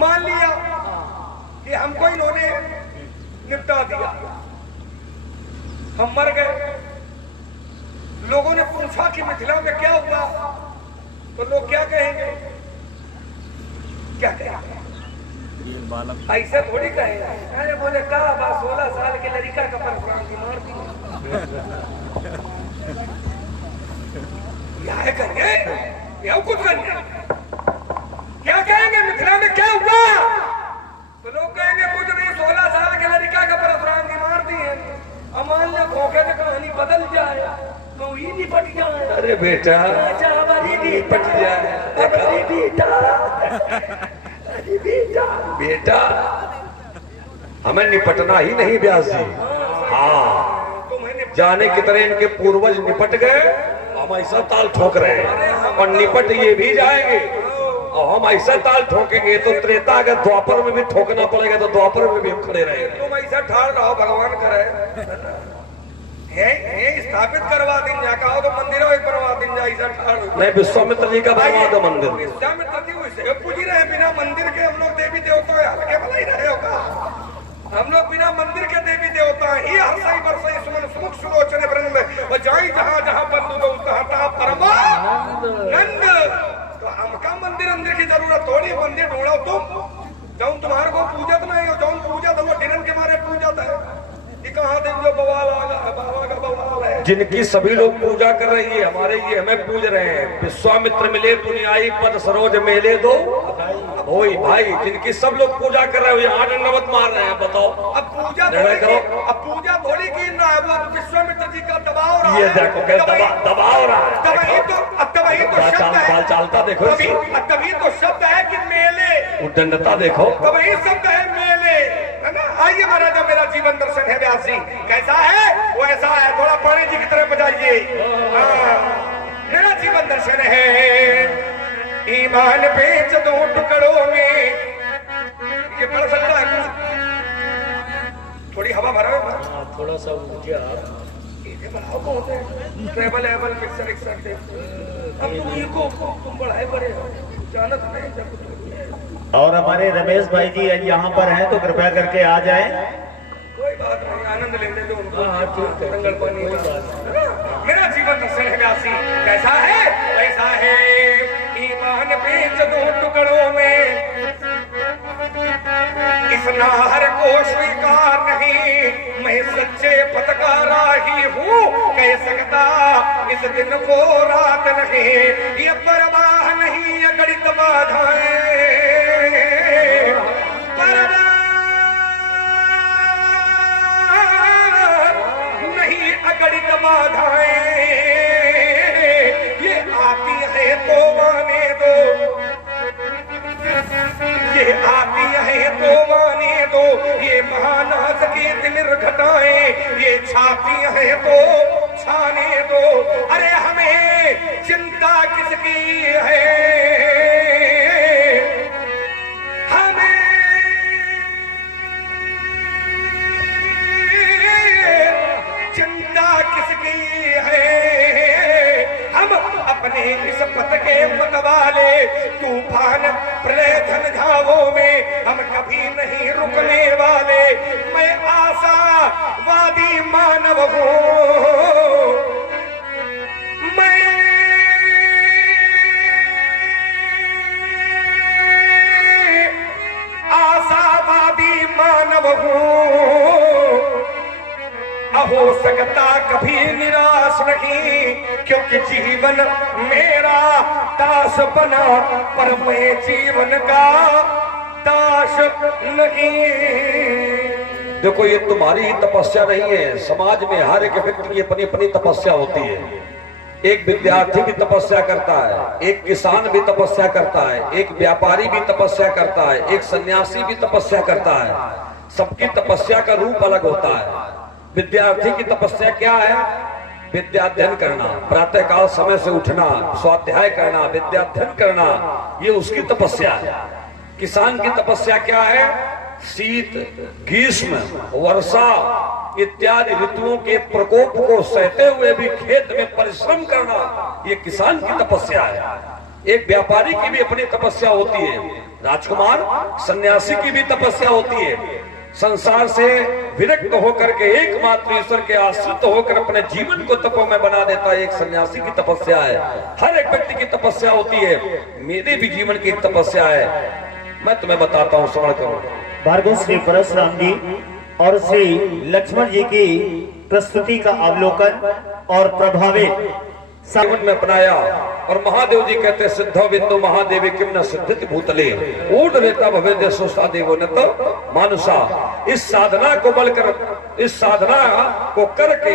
मान लिया कि हमको इन्होंने निपटा दिया हम मर गए लोगों ने पूछा कि मिथिला में क्या हुआ तो लोग क्या कहेंगे क्या कहेंगे ऐसे थोड़ी कहेंगे अरे बोले कहा बस 16 साल के लड़का का परशुराम की मार दी क्या करेंगे क्या कुछ करेंगे क्या कहेंगे मिथिला में क्या हुआ तो लोग कहेंगे कुछ नहीं 16 साल के लड़का का परशुराम की मार दी है अब मान लो धोखे से कहानी बदल जाए तो ये नहीं पट जाए अरे बेटा हमारी नहीं पट जाए हमारी बेटा अरे बेटा हमें निपटना ही नहीं व्यास जी। हाँ जाने कितने इनके पूर्वज निपट गए, हम ऐसा ताल ठोक रहे हैं और निपट ये भी जाएंगे और हम ऐसा ताल ठोकेंगे तो त्रेता अगर द्वापर में भी ठोकना पड़ेगा तो द्वापर में भी हम खड़े रहेंगे। तुम ऐसा ठाड़ रहो भगवान करे है स्थापित करवा दिन जा कहो तो मंदिरों एक बनवा दिन जा ऐसा ठाड़ नहीं विश्वामित्र जी का बनवा दो मंदिर। विश्वामित्र जी वैसे पूजी रहे बिना मंदिर के हम लोग देवी देवता हल्के भला ही रहे होगा। हम लोग बिना मंदिर के देवी देवता ही हंसई बरसई सुमन सुमुख सुलोचन ब्रह्म और जाई जहां जहां बंधु दो तहा परमानंद। तो हमका मंदिर अंदर की जरूरत थोड़ी, मंदिर ढूंढो तुम जौन तुम्हारे को पूजत नहीं हो, जौन पूजत हो डिनन के मारे पूजत है। कहाँ देख लो बवाल बाबा का बवाल है। जिनकी सभी लोग पूजा कर रही है हमारे ये हमें पूज रहे हैं। विश्वामित्र मिले दुनियाई पद सरोज मेले दो होई भाई, जिनकी सब लोग पूजा कर रहे हो 8 दंडवत मार रहे हैं। बताओ अब पूजा थोड़ी की ना है, वो विश्वामित्र जी का दबाव रहा है। ये देखो दबाव रहा है। तभी तो शब्द है चालता देखो, तभी तो शब्द है कि मेले, उद्दंडता देखो, तभी शब्द है मेले, है ना। आइए महाराजा मेरा जीवन दर्शन है व्यास जी, कैसा है वो ऐसा है, थोड़ा पानी जी की तरह बजाइए। मेरा जीवन दर्शन है, ईमान बेच दो टुकड़ों में, ये पढ़ सकता है थोड़ी हवा भरा है थोड़ा सा ऊंचा ट्रेवल एबल मिक्सर एक्सर अब तुम ये को तुम बढ़ाए बड़े जानत नहीं जब। और हमारे रमेश भाई जी यहाँ पर हैं तो कृपया करके आ जाएं। कोई बात नहीं, आनंद लेने दो उनको। जंगल पानी मेरा जीवन दर्शन है व्यासी, कैसा है वैसा है, ईमान बेच दो टुकड़ों में, इस नाहर को स्वीकार नहीं, मैं सच्चे पथकारा ही हूँ, कह सकता इस दिन को रात नहीं, ये परवाह नहीं ये गणित बाधाएं, नहीं अगणित बाधाएं, ये आती है तो आने दो, ये आती है तो आने दो, ये महानाथ की दिल घटाएं, ये छाती है तो छाने दो, अरे हमें चिंता किसकी है, किसकी है, हम अपने इस पथ के मतवाले तूफान प्रलय झंझावों में हम कभी नहीं रुकने वाले, मैं आशावादी मानव हूँ, मैं आशावादी मानव हूँ, हो सकता कभी निराश नहीं, क्योंकि जीवन मेरा दास बना, पर मैं जीवन का दास नहीं। देखो ये तुम्हारी तपस्या नहीं है, समाज में हर एक व्यक्ति की अपनी अपनी तपस्या होती है। एक विद्यार्थी भी तपस्या करता है, एक किसान भी तपस्या करता है, एक व्यापारी भी तपस्या करता है, एक सन्यासी भी तपस्या करता है। सबकी तपस्या का रूप अलग होता है। विद्यार्थी की तपस्या क्या है? विद्याध्ययन करना, प्रातः काल समय से उठना, स्वाध्याय करना, विद्याध्ययन करना, ये उसकी तपस्या है। किसान की तपस्या क्या है? शीत, ग्रीष्म, वर्षा इत्यादि ऋतुओं के प्रकोप को सहते हुए भी खेत में परिश्रम करना, ये किसान की तपस्या है। एक व्यापारी की भी अपनी तपस्या होती है। राजकुमार सन्यासी की भी तपस्या होती है। संसार से विरक्त होकर के एकमात्र ईश्वर के आश्रित होकर अपने जीवन को तपो में बना देता है, एक सन्यासी की तपस्या है। हर एक व्यक्ति की तपस्या होती है, मेरे भी जीवन की एक तपस्या है, मैं तुम्हें बताता हूँ, श्रवण करो। भार्गव श्री परशुराम जी और श्री लक्ष्मण जी की प्रस्तुति का अवलोकन और प्रभावित जीवन में अपनाया। और महादेव जी कहते सिद्धो बिंदु महादेवी किम न सिद्धित भूतले ऊर्ध नेता भवे देशोसा देवो न तो मानुषा। इस साधना को बलकर, इस साधना को करके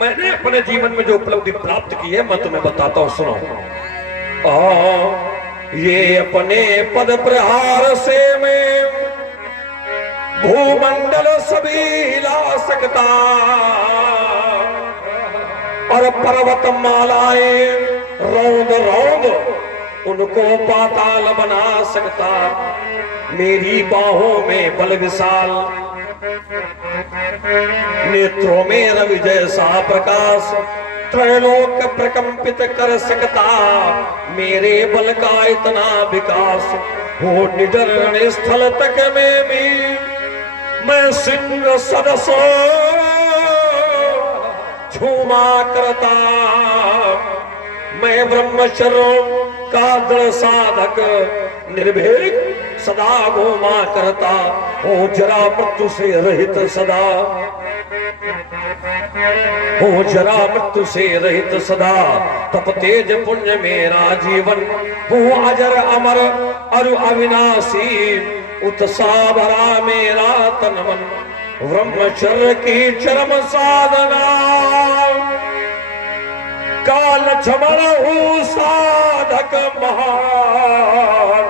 मैंने अपने जीवन में जो उपलब्धि प्राप्त की है मैं तुम्हें बताता हूँ, सुनो। ये अपने पद प्रहार से मैं भूमंडल सभी हिला सकता और पर्वत मालाएं रौंद रौंद उनको पाताल बना सकता। मेरी बाहों में बल विशाल, नेत्रों में रवि जैसा प्रकाश त्रैलोक प्रकंपित कर सकता। मेरे बल का इतना विकास हो निडर रण स्थल तक में भी मैं सिंह सदस झूमा करता। मैं ब्रह्मचर्य का दृढ़ साधक निर्भीक सदा घूमा करता हूँ। जरा मृत्यु से रहित सदा हूँ, जरा मृत्यु से रहित सदा। तप तेज पुण्य मेरा जीवन हूँ अजर अमर अरु अविनाशी। उत्साह भरा मेरा तन मन ब्रह्मचर्य की चरम साधना। काल क्षमण हूँ साधक महान।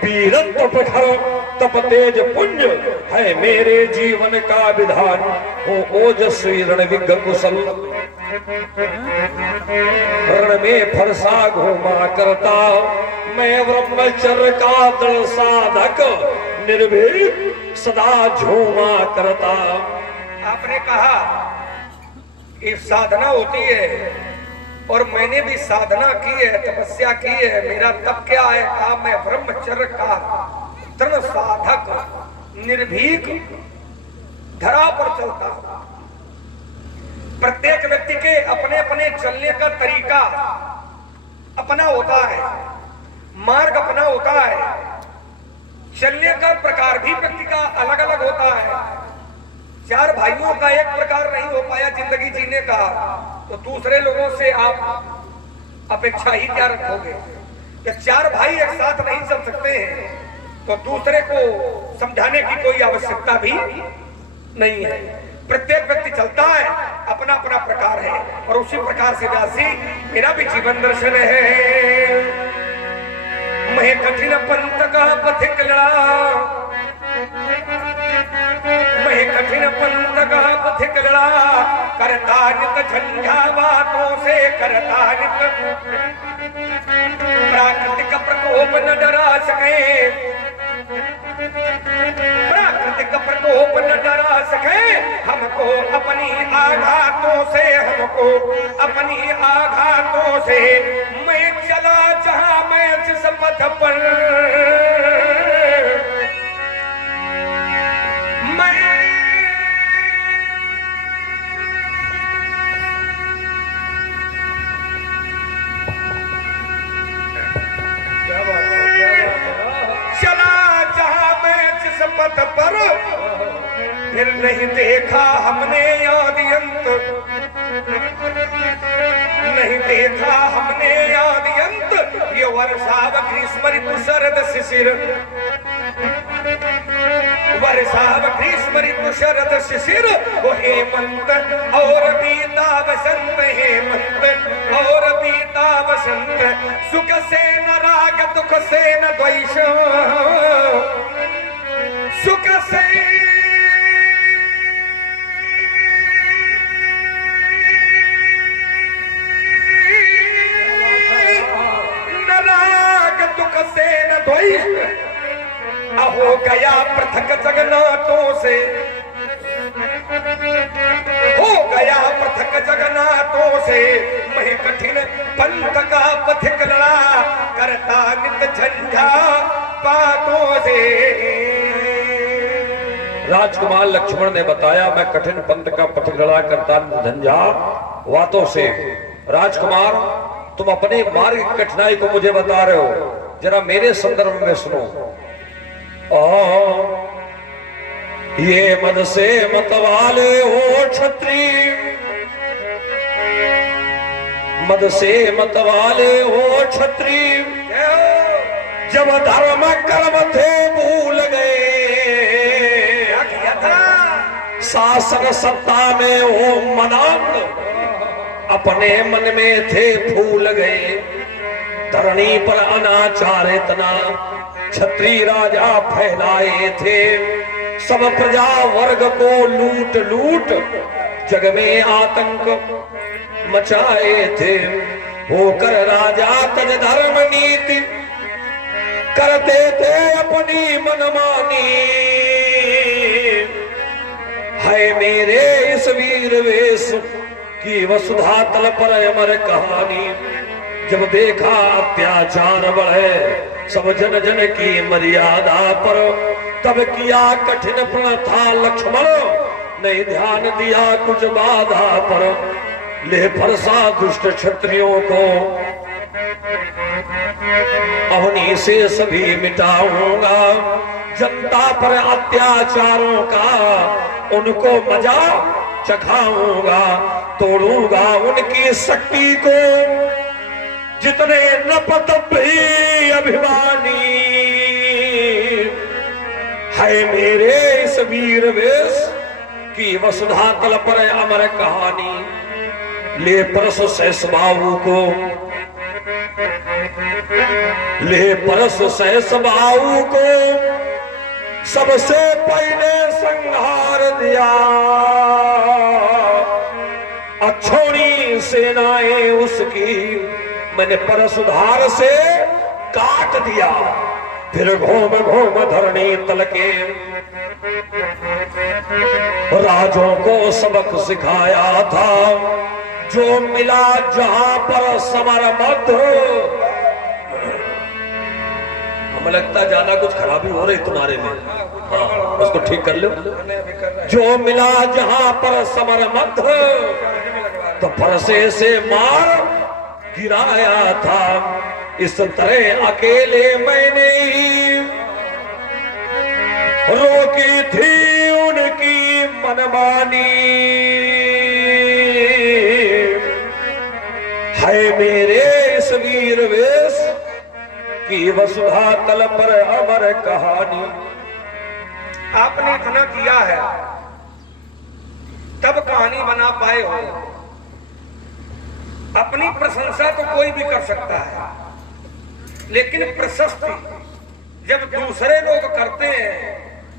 पीरंत प्रखर तप तेज पुण्य है मेरे जीवन का विधान। हो ओजस्वी रणविज्ञ कुशल रण में फरसा घूमा करता। मैं ब्रह्मचर्य का दृढ़ साधक निर्भीक सदा झूमा करता। आपने कहा कि साधना होती है और मैंने भी साधना की है, तपस्या की है। मेरा तप क्या है? कहा मैं ब्रह्मचर्य का दृढ़ साधक निर्भीक धरा पर चलता हूं। प्रत्येक व्यक्ति के अपने अपने चलने का तरीका अपना होता है, मार्ग अपना होता है। चलने का प्रकार भी व्यक्ति का अलग अलग होता है। चार भाइयों का एक प्रकार नहीं हो पाया जिंदगी जीने का, तो दूसरे लोगों से आप अपेक्षा ही क्या रखोगे? कि चार भाई एक साथ नहीं चल सकते हैं तो दूसरे को समझाने की कोई आवश्यकता भी नहीं है। प्रत्येक व्यक्ति चलता है, अपना अपना प्रकार है और उसी प्रकार से व्यासी मेरा भी जीवन दर्शन है। मैं कठिन पंथ का पथिक लड़ा, मैं कठिन पंथ का पथिक लड़ा। करता नित झंझा बातों से, करता नित प्राकृतिक प्रकोप न डरा सके, प्राकृतिक प्रकोप न डरा सके हमको अपनी आघातों से, हमको अपनी आघातों से। मैं चला जहां मैं जिस पथ पर, पथ पर फिर नहीं देखा हमने आदि अंत, नहीं देखा हमने आदि अंत। ये वर्षा ग्रीष्म ऋतु शरद शिशिर, वर्षा ग्रीष्म ऋतु शरद शिशिर। वो हेमंत और बीता बसंत, हेमंत और बीता बसंत। सुख से न राग, दुख से न द्वेष, सुख से न राग, दुख से न द्वेष। हो गया पृथक जगन्नाथों से, हो गया पृथक जगन्नाथों से। मैं कठिन पंथ का पथिक लड़ा, करता नित झंझा बातों से। राजकुमार लक्ष्मण ने बताया मैं कठिन पंथ का पथिक लड़ा करता झंझा बातों से। राजकुमार तुम अपने मार्ग की कठिनाई को मुझे बता रहे हो, जरा मेरे संदर्भ में सुनो। ये मद से मतवाले हो छत्री, मद से मतवाले हो छत्री। जब धर्म कर्म थे भूल गए, शासन सत्ता में हो मनांग, अपने मन में थे भूल गए। धरणी पर अनाचार इतना क्षत्रिय राजा फैलाए थे, सब प्रजा वर्ग को लूट लूट जग में आतंक मचाए थे। होकर राजा तज धर्म नीति करते थे अपनी मनमानी। है मेरे इस वीर वेश की वसुधा तल पर अमर कहानी। जब देखा अत्याचार बढ़े सब जन जन की मर्यादा पर, तब किया कठिन प्रण था लक्ष्मण, नहीं ध्यान दिया कुछ बाधा पर। ले फरसा दुष्ट क्षत्रियों को अवनी से सभी मिटाऊंगा। जनता पर अत्याचारों का उनको मजा चखाऊंगा। तोड़ूंगा उनकी शक्ति को जितने नपत भी अभिमानी। है मेरे इस वीर वेश की वसुधा तल पर अमर कहानी। ले परस सहस बाबू को, ले परस सहस बाबू को सबसे पहले संहार दिया। अच्छोनी सेनाएं उसकी मैंने परसुधार से काट दिया। फिर घूम घूम धरणी तल के राजों को सबक सिखाया था। जो मिला जहां पर समर मत। हमें लगता जाना कुछ खराबी हो रही तुम्हारे में, हाँ, उसको ठीक कर लो। जो मिला जहां पर समर मत, तो फरसे से मार गिराया था। इस तरह अकेले मैंने ही रोकी थी उनकी मनमानी। है मेरे इस वीर वेश की वसुधा तल पर अमर कहानी। आपने इतना किया है तब कहानी बना पाए हो। अपनी प्रशंसा तो कोई भी कर सकता है, लेकिन प्रशस्ति जब दूसरे लोग करते हैं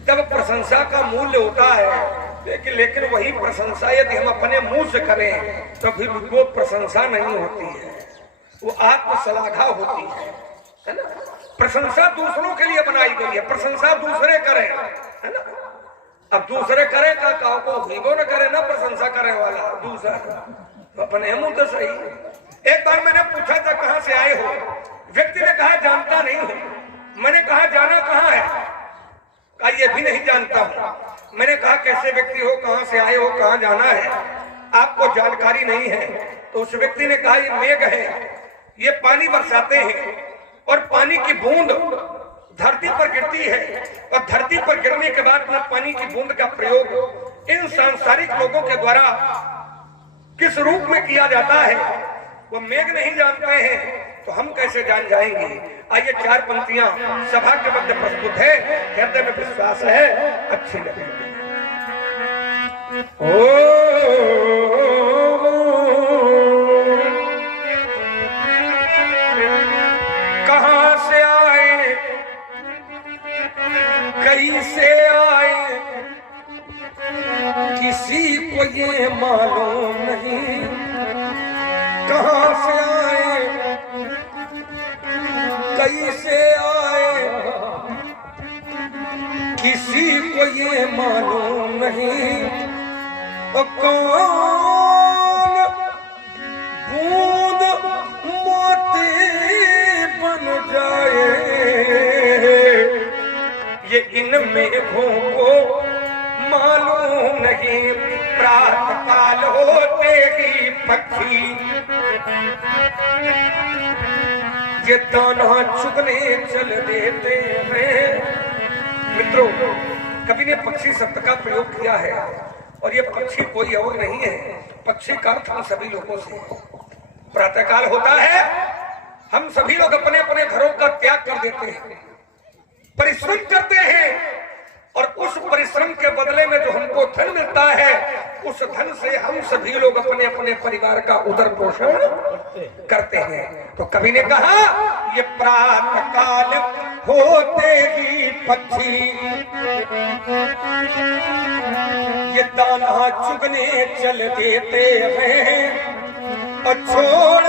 तब प्रशंसा का मूल्य होता है। लेकिन वही प्रशंसा यदि हम अपने मुंह से करें तो फिर वो प्रशंसा नहीं होती है, वो आत्मश्लाघा होती है ना। प्रशंसा दूसरों के लिए बनाई गई है, प्रशंसा दूसरे करें, है ना। अब दूसरे करे का को वो न करे ना, प्रशंसा करे वाला दूसरा तो अपने मुंह तो सही। एक बार मैंने पूछा था कहां से आए हो, व्यक्ति ने कहा जानता नहीं हूं। मैंने कहा जाना कहां है, कहा ये भी नहीं जानता हूं। मैंने कहा कैसे व्यक्ति हो, कहां से आए हो, कहां जाना है, आपको जानकारी नहीं है। तो उस व्यक्ति ने कहा ये मेघ है, ये पानी बरसाते हैं और पानी की बूंद धरती पर गिरती है और धरती पर गिरने के बाद में पानी की बूंद का प्रयोग इन सांसारिक लोगों के द्वारा किस रूप में किया जाता है वो मेघ नहीं जानते हैं, तो हम कैसे जान जाएंगे। आइए चार पंक्तियां सभा के मध्य प्रस्तुत है, हृदय में विश्वास है अच्छी लगेगी। कहां से आए कैसे आए किसी को ये मालूम नहीं। कहां से आए कैसे आए किसी को ये मालूम नहीं। और कौन बूंद मोती बन जाए ये इन मेघों को मालूम नहीं। प्रातःकाल होते ही पक्षी ये दाना चुगने चल देते हैं। मित्रों, कवि ने पक्षी शब्द का प्रयोग किया है और ये पक्षी कोई और नहीं है, पक्षी का अर्थ हम सभी लोगों से। प्रातःकाल होता है, हम सभी लोग अपने अपने घरों का त्याग कर देते हैं, परिश्रम करते हैं और उस परिश्रम के बदले में जो हमको धन मिलता है उस धन से हम सभी लोग अपने अपने परिवार का उदर पोषण करते हैं। तो कवि ने कहा ये प्रातः काल होते ही पक्षी ये दाना चुगने चल देते हैं और छोड़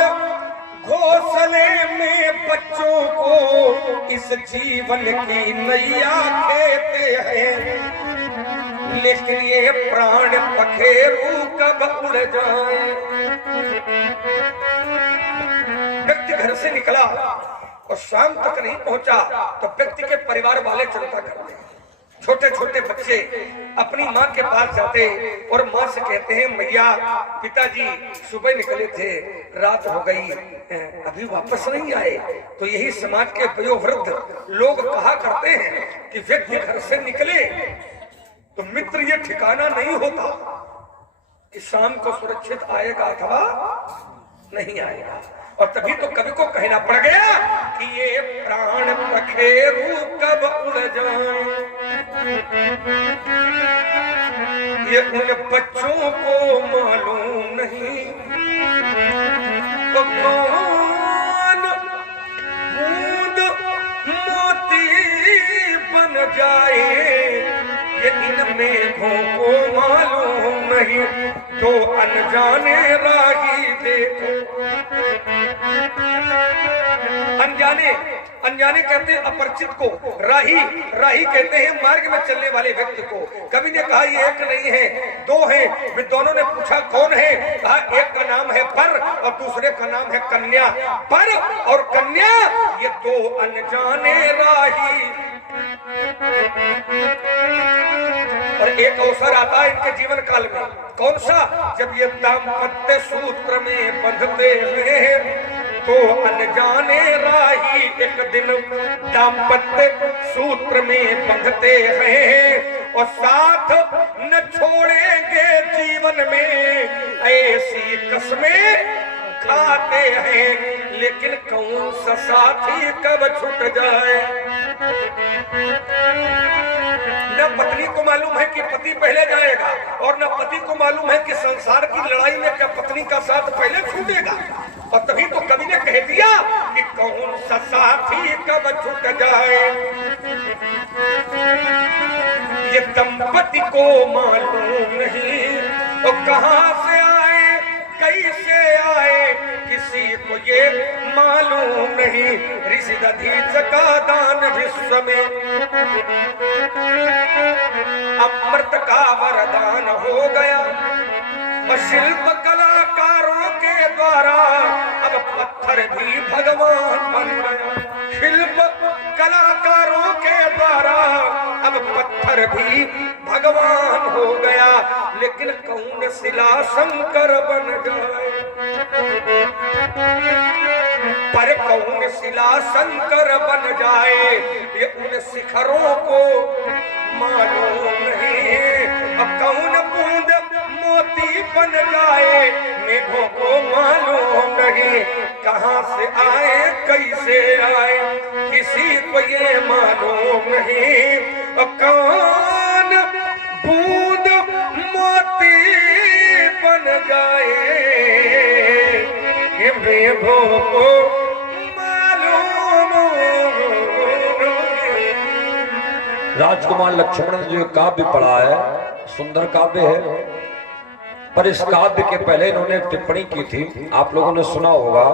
घोंसले में बच्चों को इस जीवन की नैया खेते हैं, लेकिन ये प्राण पखेरू कब उड़ जाए। व्यक्ति घर से निकला और शाम तक नहीं पहुंचा तो व्यक्ति के परिवार वाले चिंता करते हैं। छोटे छोटे बच्चे अपनी माँ के पास जाते और माँ से कहते हैं मैया पिताजी सुबह निकले थे, रात हो गई, अभी वापस नहीं आए। तो यही समाज के वयोवृद्ध लोग कहा करते हैं कि व्यक्ति घर से निकले तो मित्र ये ठिकाना नहीं होता कि शाम को सुरक्षित आएगा अथवा नहीं आएगा। और तभी तो कवि को कहना पड़ गया कि ये प्राण पखेरू कब उड़ जाए, ये उन बच्चों को मालूम नहीं तो कौन बूंद मोती बन जाए, ये इन मेघों को मालूम नहीं तो अनजाने राही देखो। अनजाने अनजाने कहते हैं अपरिचित को, राही राही कहते हैं मार्ग में चलने वाले व्यक्ति को। कवि ने कहा ये एक नहीं है दो हैं। विद्वानों ने पूछा कौन है, कहा एक का नाम है पर और दूसरे का नाम है कन्या। पर और कन्या ये दो अनजाने राही। और एक अवसर आता है इनके जीवन काल में, कौन सा, जब ये दाम्पत्य सूत्र में बंधते हैं तो अनजाने राही एक दिन दाम्पत्य सूत्र में बंधते हैं और साथ न छोड़ेंगे जीवन में ऐसी कसमें खाते हैं, लेकिन कौन सा साथी कब छूट जाए। न पत्नी को मालूम है कि पति पहले जाएगा और न पति को मालूम है कि संसार की लड़ाई में क्या पत्नी का साथ पहले छूटेगा। और तभी तो कवि ने कह दिया कि कौन सा साथी कब छूट जाए, ये दंपति को मालूम नहीं और कहां से आए कैसे आए किसी को ये मालूम नहीं। ऋषि दधीच का दान विश्व में अमृत का वरदान हो गया और शिल्प कलाकारों के द्वारा अब पत्थर भी भगवान बन गया। शिल्प कलाकारों के द्वारा अब पत्थर भी भगवान हो गया, लेकिन कौन शिला शंकर बन जाए। पर कौन शिला शंकर बन जाए ये उन शिखरों को मालूम नहीं। अब कौन बूंद मोती बन जाए मेघों को मालूम नहीं। कहां से आए कैसे आए किसी को ये मालूम नहीं। अब कौन बूंद मोती बन जाए ये मेघों को मालूम। राजकुमार लक्ष्मण ने जो काव्य पढ़ा है सुंदर काव्य है, पर इस काव्य के पहले इन्होंने टिप्पणी की थी। आप लोगों ने सुना होगा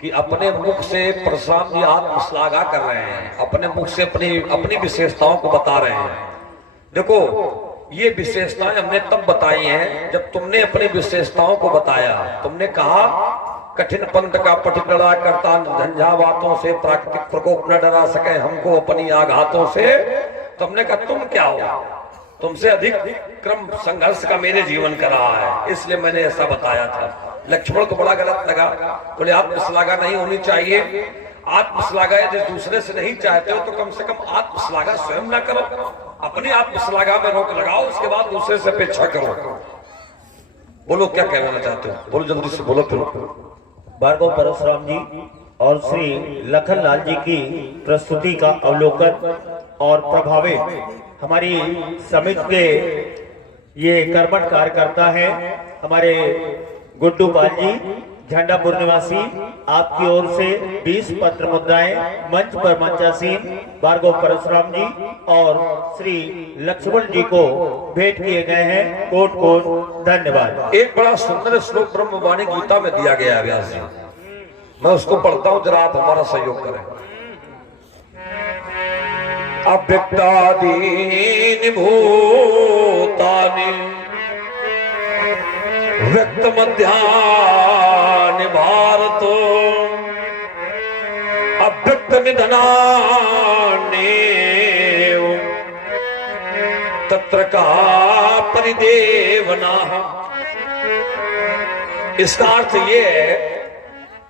कि अपने मुख से परशुराम जी आत्मश्लाघा कर रहे हैं, अपने मुख से अपनी विशेषताओं को बता रहे हैं। देखो ये विशेषताएं हमने तब बताई हैं जब तुमने अपनी विशेषताओं को बताया। तुमने कहा कठिन पंथ का पठित लड़ा करता झंझावातों से प्राकृतिक प्रकोप न डरा सके हमको अपनी आघातों से। तुमने कहा तुम क्या हो, तुमसे अधिक क्रम संघर्ष का मेरे जीवन का रहा है, इसलिए मैंने ऐसा बताया था। लक्ष्मण को बड़ा गलत लगा, बोले आत्मश्लाघा नहीं होनी चाहिए। आत्मश्लाघा यदि दूसरे से नहीं चाहते हो तो कम से कम आत्मश्लाघा स्वयं ना करो, अपनी आत्मश्लाघा में रोक लगाओ, उसके बाद दूसरे से अपेक्षा करो। बोलो क्या कहना चाहते हो, बोलो जल्दी से बोलो। फिर भार्गव परशुराम जी और श्री लखनलाल जी की प्रस्तुति का अवलोकन और प्रभावित हमारी समिति के ये कर्मठ कार्यकर्ता है हमारे गुड्डू पाल जी झंडापुर निवासी, आपकी ओर से 20 पत्र मुद्राएं मंच पर मंचासीन भार्गव परशुराम जी और श्री लक्ष्मण जी को भेंट किए गए हैं। कोट कोट धन्यवाद। एक बड़ा सुंदर श्लोक ब्रह्मवाणी गीता में दिया गया है व्यास जी, मैं उसको पढ़ता हूं, जरा आप हमारा सहयोग करें। अव्यक्तादीनि भूतानि व्यक्त मध्यानि भारत अव्यक्त निधनानि तत्र का परिदेवना। इसका अर्थ ये है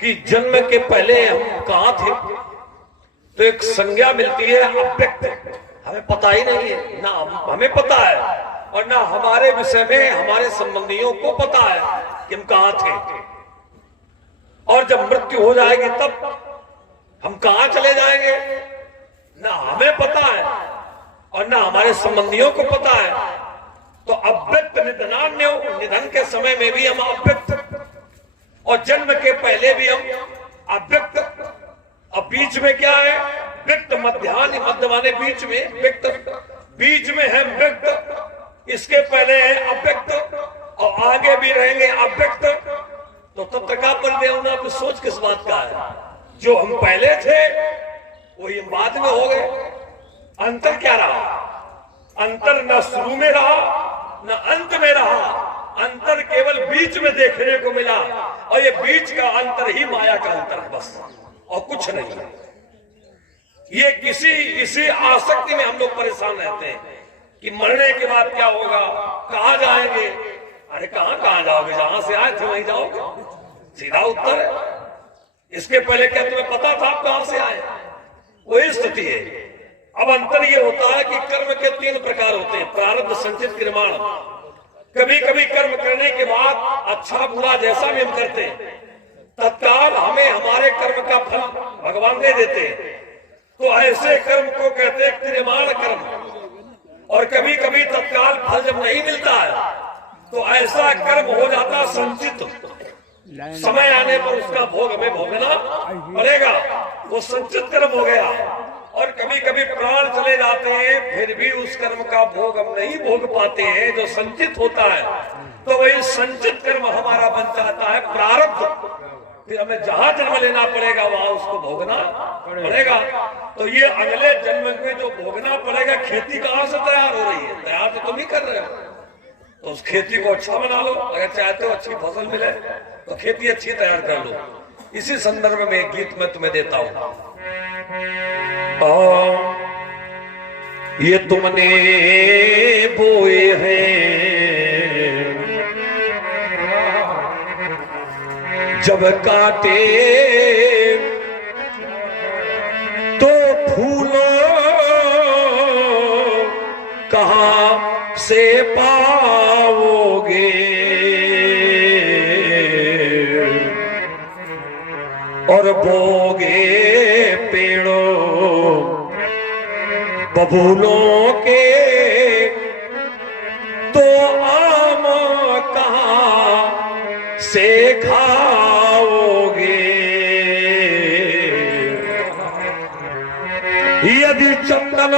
कि जन्म के पहले हम कहां थे, तो एक संज्ञा मिलती है अव्यक्त, हमें पता ही नहीं है, ना हमें पता है और ना हमारे विषय में हमारे संबंधियों को पता है कि हम कहां थे। और जब मृत्यु हो जाएगी तब हम कहां चले जाएंगे, ना हमें पता है और ना हमारे संबंधियों को पता है। तो अव्यक्त निधनान्य, निधन के समय में भी हम अव्यक्त और जन्म के पहले भी हम अव्यक्त। अब बीच में क्या है, व्यक्त मध्यान्ह, मध्य माने बीच में, व्यक्त बीच में है व्यक्त, इसके पहले है अव्यक्त और आगे भी रहेंगे अव्यक्त। तो तब तक आप पर सोच किस बात का है, जो हम पहले थे वही हम बाद में हो गए। अंतर क्या रहा, अंतर न शुरू में रहा न अंत में रहा, अंतर केवल बीच में देखने को मिला और ये बीच का अंतर ही माया का अंतर है बस, और कुछ नहीं है। ये इसी आसक्ति में हम लोग परेशान रहते हैं कि मरने के बाद क्या होगा, कहां जाएंगे। अरे कहां जाओगे, जहां से आए थे वहीं जाओगे, सीधा उत्तर है। इसके पहले क्या तुम्हें पता था आप कहां से आए, वही स्थिति है। अब अंतर ये होता है कि कर्म के 3 प्रकार होते हैं, प्रारब्ध, संचित, क्रियमाण। कभी कभी कर्म करने के बाद अच्छा बुरा जैसा भी हम करते हैं, तत्काल हमें हमारे कर्म का फल भगवान दे देते हैं, तो ऐसे कर्म को कहते हैं क्रियमाण कर्म। और कभी कभी तत्काल फल जब नहीं मिलता है तो ऐसा कर्म हो जाता संचित, समय आने पर उसका भोग हमें भोगना पड़ेगा, वो संचित कर्म हो गया। और कभी कभी प्राण चले जाते हैं फिर भी उस कर्म का भोग हम नहीं भोग पाते हैं, जो संचित होता है, तो वही संचित कर्म हमारा बन जाता है प्रारब्ध। फिर हमें जहां जन्म लेना पड़ेगा वहां उसको भोगना पड़ेगा। तो ये अगले जन्म में जो भोगना पड़ेगा, खेती कहां से तैयार हो रही है, तैयार तो तुम ही कर रहे हो, तो उस खेती को अच्छा बना लो। अगर चाहते हो अच्छी फसल मिले तो खेती अच्छी तैयार कर लो। इसी संदर्भ में एक गीत मैं तुम्हें देता हूं। ये तुमने बोए हैं जब काटे तो फूलों कहां से पाओगे, और बोगे पेड़ों बबूलों के तो आम कहां से खाओगे। यदि चंदन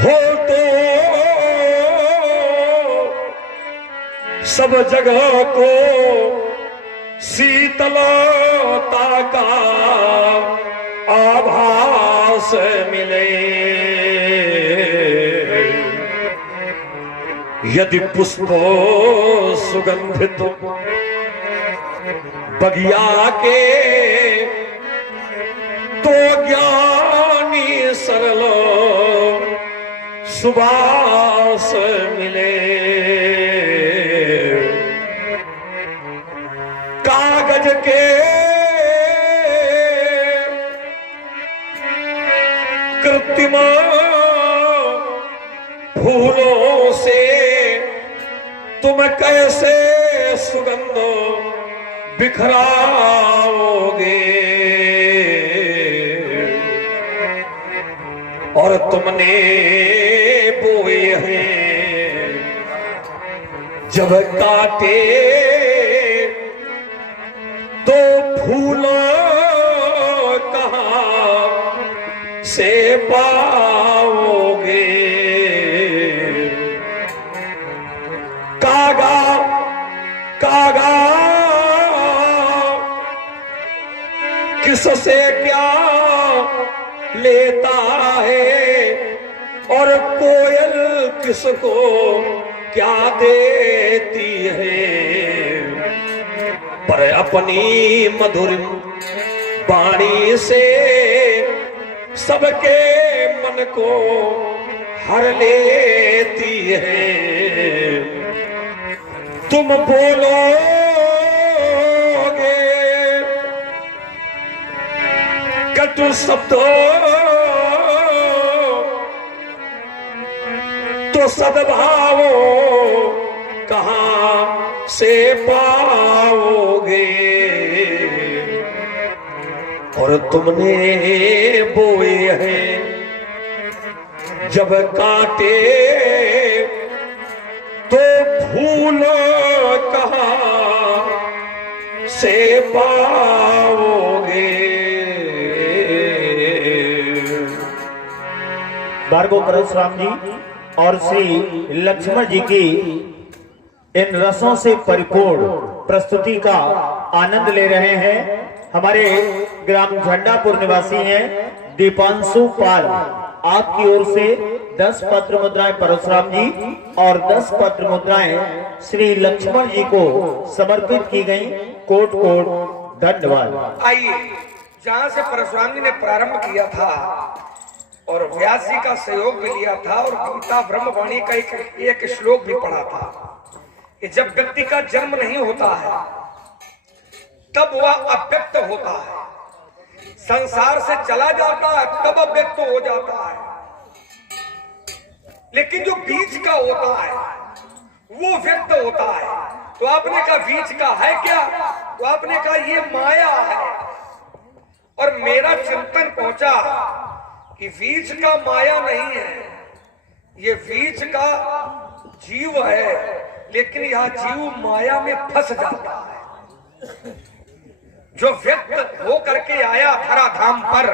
हो तो सब जगह को शीतलता का आभास मिले। यदि पुष्प सुगंधित बगिया के तो ज्ञानी सरल सुबास मिले। कागज के कृत्रिम फूलों से तुम कैसे सुगंध बिखराओगे, और तुमने बोए हैं जब काटे तो फूलों कहाँ से पाओगे। कागा कागा किससे क्या लेता है और कोयल किसको क्या देती है। पर अपनी मधुर वाणी से सबके मन को हर लेती है। तुम बोलोगे कटु शब्दों तो सद्भावों कहाँ से पाओगे। और तुमने बोए हैं जब काटे तो फूल कहाँ से पाओगे। भार्गव परशुराम जी और श्री लक्ष्मण जी की इन रसों से परिपूर्ण प्रस्तुति का आनंद ले रहे हैं। हमारे ग्राम झंडापुर निवासी हैं दीपांशु पाल, आपकी ओर से 10 पत्र मुद्राएं परशुराम जी और 10 पत्र मुद्राएं श्री लक्ष्मण जी को समर्पित की गई। कोट कोट धन्यवाद। आइए, जहां से परशुराम जी ने प्रारंभ किया था और व्यास जी का सहयोग भी लिया था और गीता ब्रह्मवाणी का एक श्लोक भी पढ़ा था कि जब व्यक्ति का जन्म नहीं होता है तब वह अव्यक्त होता है, संसार से चला जाता है तब अव्यक्त हो जाता है, लेकिन जो बीच का होता है वो व्यक्त होता है। तो आपने कहा बीच का है क्या? तो आपने कहा ये माया है। और मेरा चिंतन पहुंचा कि बीच का माया नहीं है, ये बीच का जीव है, लेकिन यह जीव माया में फंस जाता है। जो व्यक्त हो करके आया धराधाम पर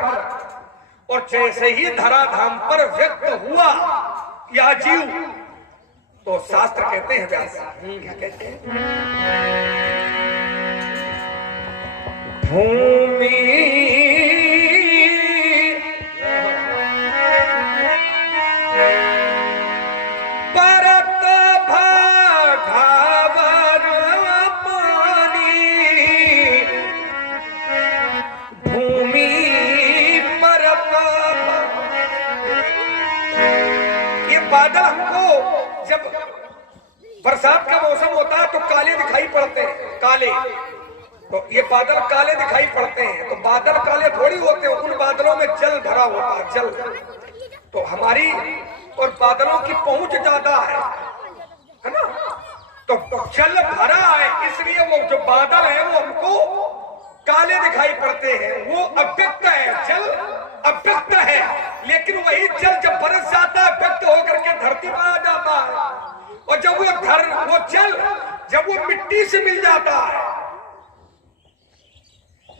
और जैसे ही धराधाम पर व्यक्त हुआ यह जीव, तो शास्त्र कहते हैं, व्यास क्या कहते हैं, भूमि बादल हमको जब बरसात का मौसम होता है तो काले दिखाई पड़ते हैं, काले, तो ये बादल काले दिखाई पड़ते हैं। तो बादल काले थोड़ी होते हैं, उन बादलों में जल भरा होता है, जल। तो हमारी और बादलों की पहुंच ज्यादा है ना, तो जल भरा है, इसलिए वो जो बादल है वो हमको काले दिखाई पड़ते हैं। वो अव्यक्त है, जल अव्यक्त है, लेकिन वही जल जब बरस जाता है व्यक्त होकर के धरती पर आ जाता है। और जब वो जल जब वो मिट्टी से मिल जाता है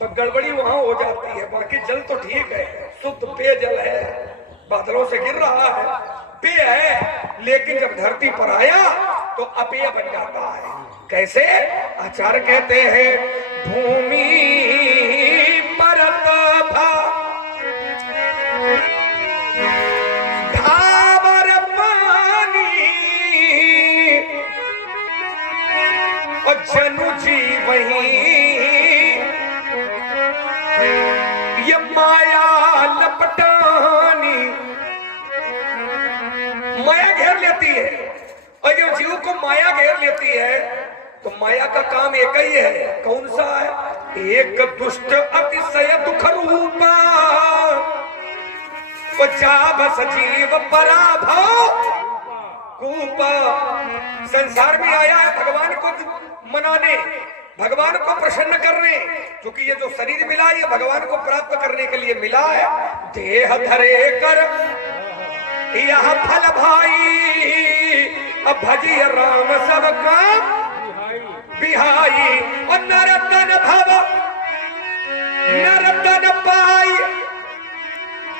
तो गड़बड़ी वहां हो जाती है। बाकी जल तो ठीक है, शुद्ध पेय जल है, बादलों से गिर रहा है, पेय है, लेकिन जब धरती पर आया तो अपेय बन जाता है। कैसे? आचार्य कहते हैं भूमि परत धावर पानी और जनु जी वही ये माया लपटानी। माया घेर लेती है, और जब जीव को माया घेर लेती है तो माया का काम एक ही है। कौन सा है? एक दुष्ट अतिशय दुख रूपा सजीव पराभव कूपा। संसार में आया है भगवान को मनाने, भगवान को प्रसन्न करने, क्योंकि ये जो शरीर मिला ये भगवान को प्राप्त करने के लिए मिला है। देह धरे कर यह फल भाई अब भजिय राम सब काम बिहाई और नरतन भव नरतन पाई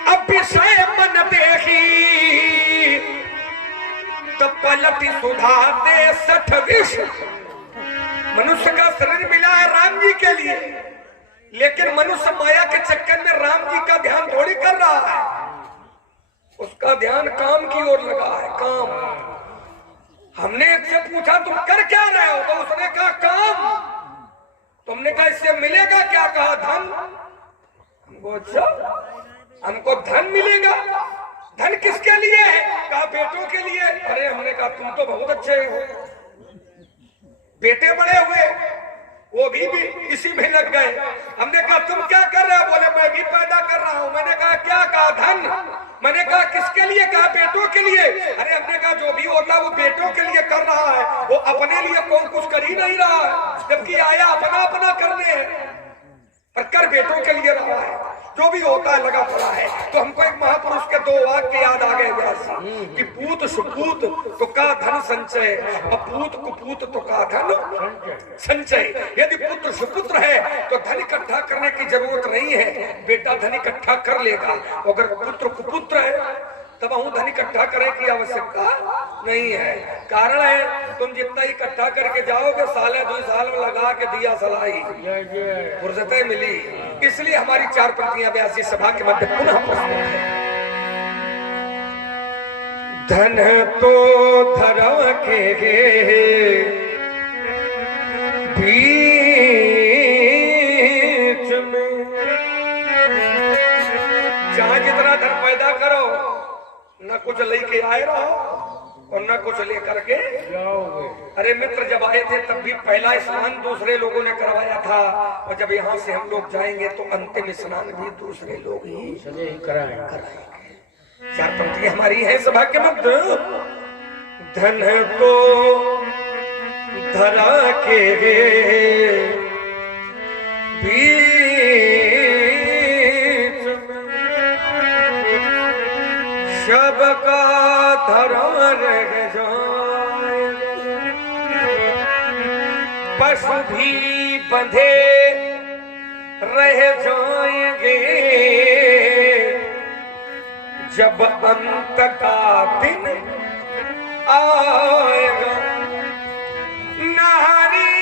अब विषय मन देखी तो पलटी सुधाते 60 विष। मनुष्य का शरीर मिला है राम जी के लिए, लेकिन मनुष्य माया के चक्कर में राम जी का ध्यान थोड़ी कर रहा है, उसका ध्यान काम की ओर लगा है। काम। हमने इससे पूछा तुम कर क्या रहे हो, तो उसने कहा काम। तुमने कहा इससे मिलेगा क्या, कहा धन। हमको अच्छा, हमको धन मिलेगा। धन किसके लिए है, कहा बेटों के लिए। अरे हमने कहा तुम तो बहुत अच्छे हो, बेटे बड़े हुए, वो भी इसी में लग गए। हमने कहा तुम क्या कर रहे हो, बोले मैं भी पैदा कर रहा हूं। मैंने कहा क्या, कहा धन। मैंने कहा किसके लिए, कहा बेटों के लिए। अरे हमने कहा जो भी होता वो बेटों के लिए कर रहा है, वो अपने लिए कौन कुछ कर ही नहीं रहा है, जबकि आया अपना अपना करने, पर कर बेटों के लिए रहा है। जो भी होता है लगा पड़ा है। तो हमको एक महापुरुष के 2 वाक्य याद आ गए व्यास कि पूत सुपूत तो का धन संचय, और पूत कुपूत तो का धन संचय। यदि पुत्र सुपुत्र है तो धन इकट्ठा करने की जरूरत नहीं है, बेटा धन इकट्ठा कर लेगा। अगर पुत्र कुपुत्र है तब हम धन इकट्ठा करने की आवश्यकता नहीं है। कारण है तुम जितना इकट्ठा करके जाओगे, 1.5 साल में लगा के दिया सलाई फुर्सतें मिली। इसलिए हमारी 4 पंक्तियां व्यास जी सभा के मध्य पुनः प्रस्तुत है। धन तो धर्म के बीच में, चाहे जितना धन पैदा करो न कुछ लेके आए रहो और न कुछ लेकर के जाओगे। अरे मित्र जब आए थे तब भी पहला स्नान दूसरे लोगों ने करवाया था, और जब यहाँ से हम लोग जाएंगे तो अंतिम स्नान भी दूसरे लोग ही कराएंगे। 4 पंक्तियां हमारी हैं सभा के मध्य। धन तो धरा के सबका धर्म रह जाए, पशु भी बंधे रह जाएंगे, जब अंत का दिन आएगा। नारी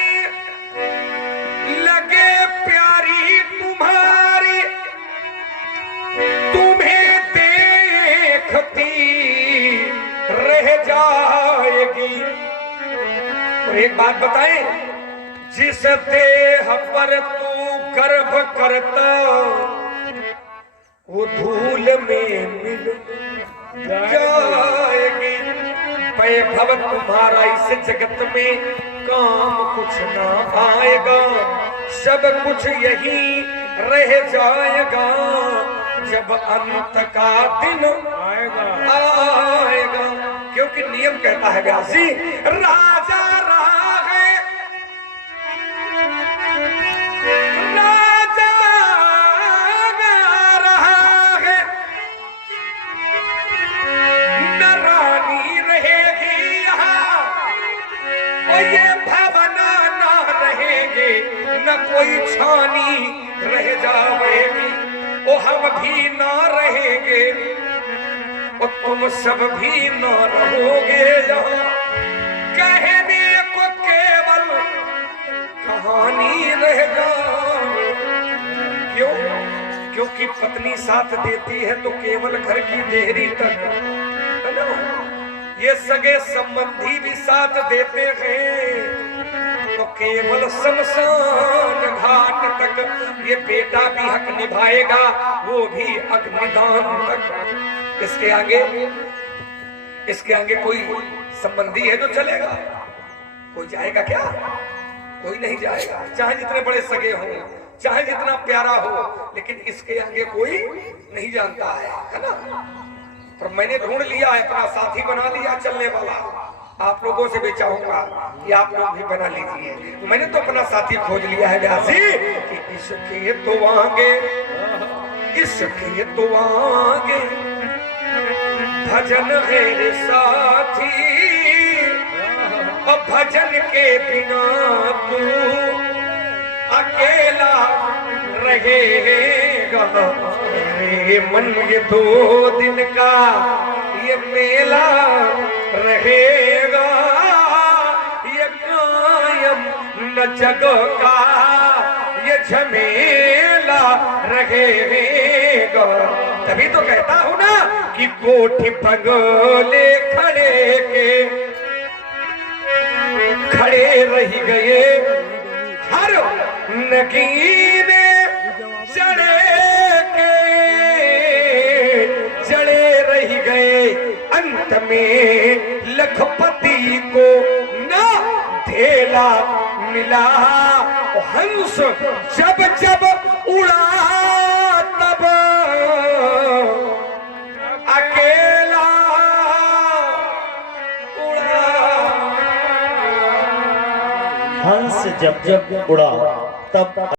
लगे प्यारी तुम्हारी, तुम्हें देखती रह जाएगी। और एक बात बताएं, जिस देह पर तू गर्भ करता वो धूल में मिल जाएगी। वैभव तुम्हारा इस जगत में काम कुछ ना आएगा, सब कुछ यही रह जाएगा, जब अंत का दिन आएगा। क्योंकि नियम कहता है व्यास जी, राजा रहा है, राजा रहा है, न रानी रहेगी यहाँ, और ये भावना ना रहेंगे, न कोई छानी रह जाएगी, ओ हम भी ना रहेंगे, और तुम सब भी ना रहोगे यहाँ। कहने को केवल कहानी रह जाए। क्यों? क्योंकि पत्नी साथ देती है तो केवल घर की देहरी तक, है ना? ये सगे संबंधी भी साथ देते हैं तो केवल शमशान घाट तक। ये बेटा भी हक निभाएगा, वो भी अग्निदान तक। इसके आगे कोई संबंधी है जो चलेगा? कोई जाएगा क्या? कोई नहीं जाएगा, चाहे जितने बड़े सगे हों, चाहे जितना प्यारा हो, लेकिन इसके आगे कोई नहीं जानता है ना? पर मैंने ढूंढ लिया है, अपना साथी बना लिया चलने वाला। आप लोगों से भी चाहूंगा कि आप लोग भी बना लीजिए। मैंने तो अपना साथी खोज लिया है व्यासी कि इसके तो आगे, इसके तो आगे भजन है रे साथी, और भजन के बिना तू अकेला रहेगा। रे मन ये 2 दिन का ये मेला रहेगा, ये कायम न जग का ये झमेला रहेगा। तभी तो कहता हूं ना कि कोठी बंगले खड़े रह गए, हर नगीने जड़े रह गए। अंत में लखपति को न धेला मिला, हंस जब जब उड़ा तब अकेला उड़ा। हंस जब जब उड़ा तब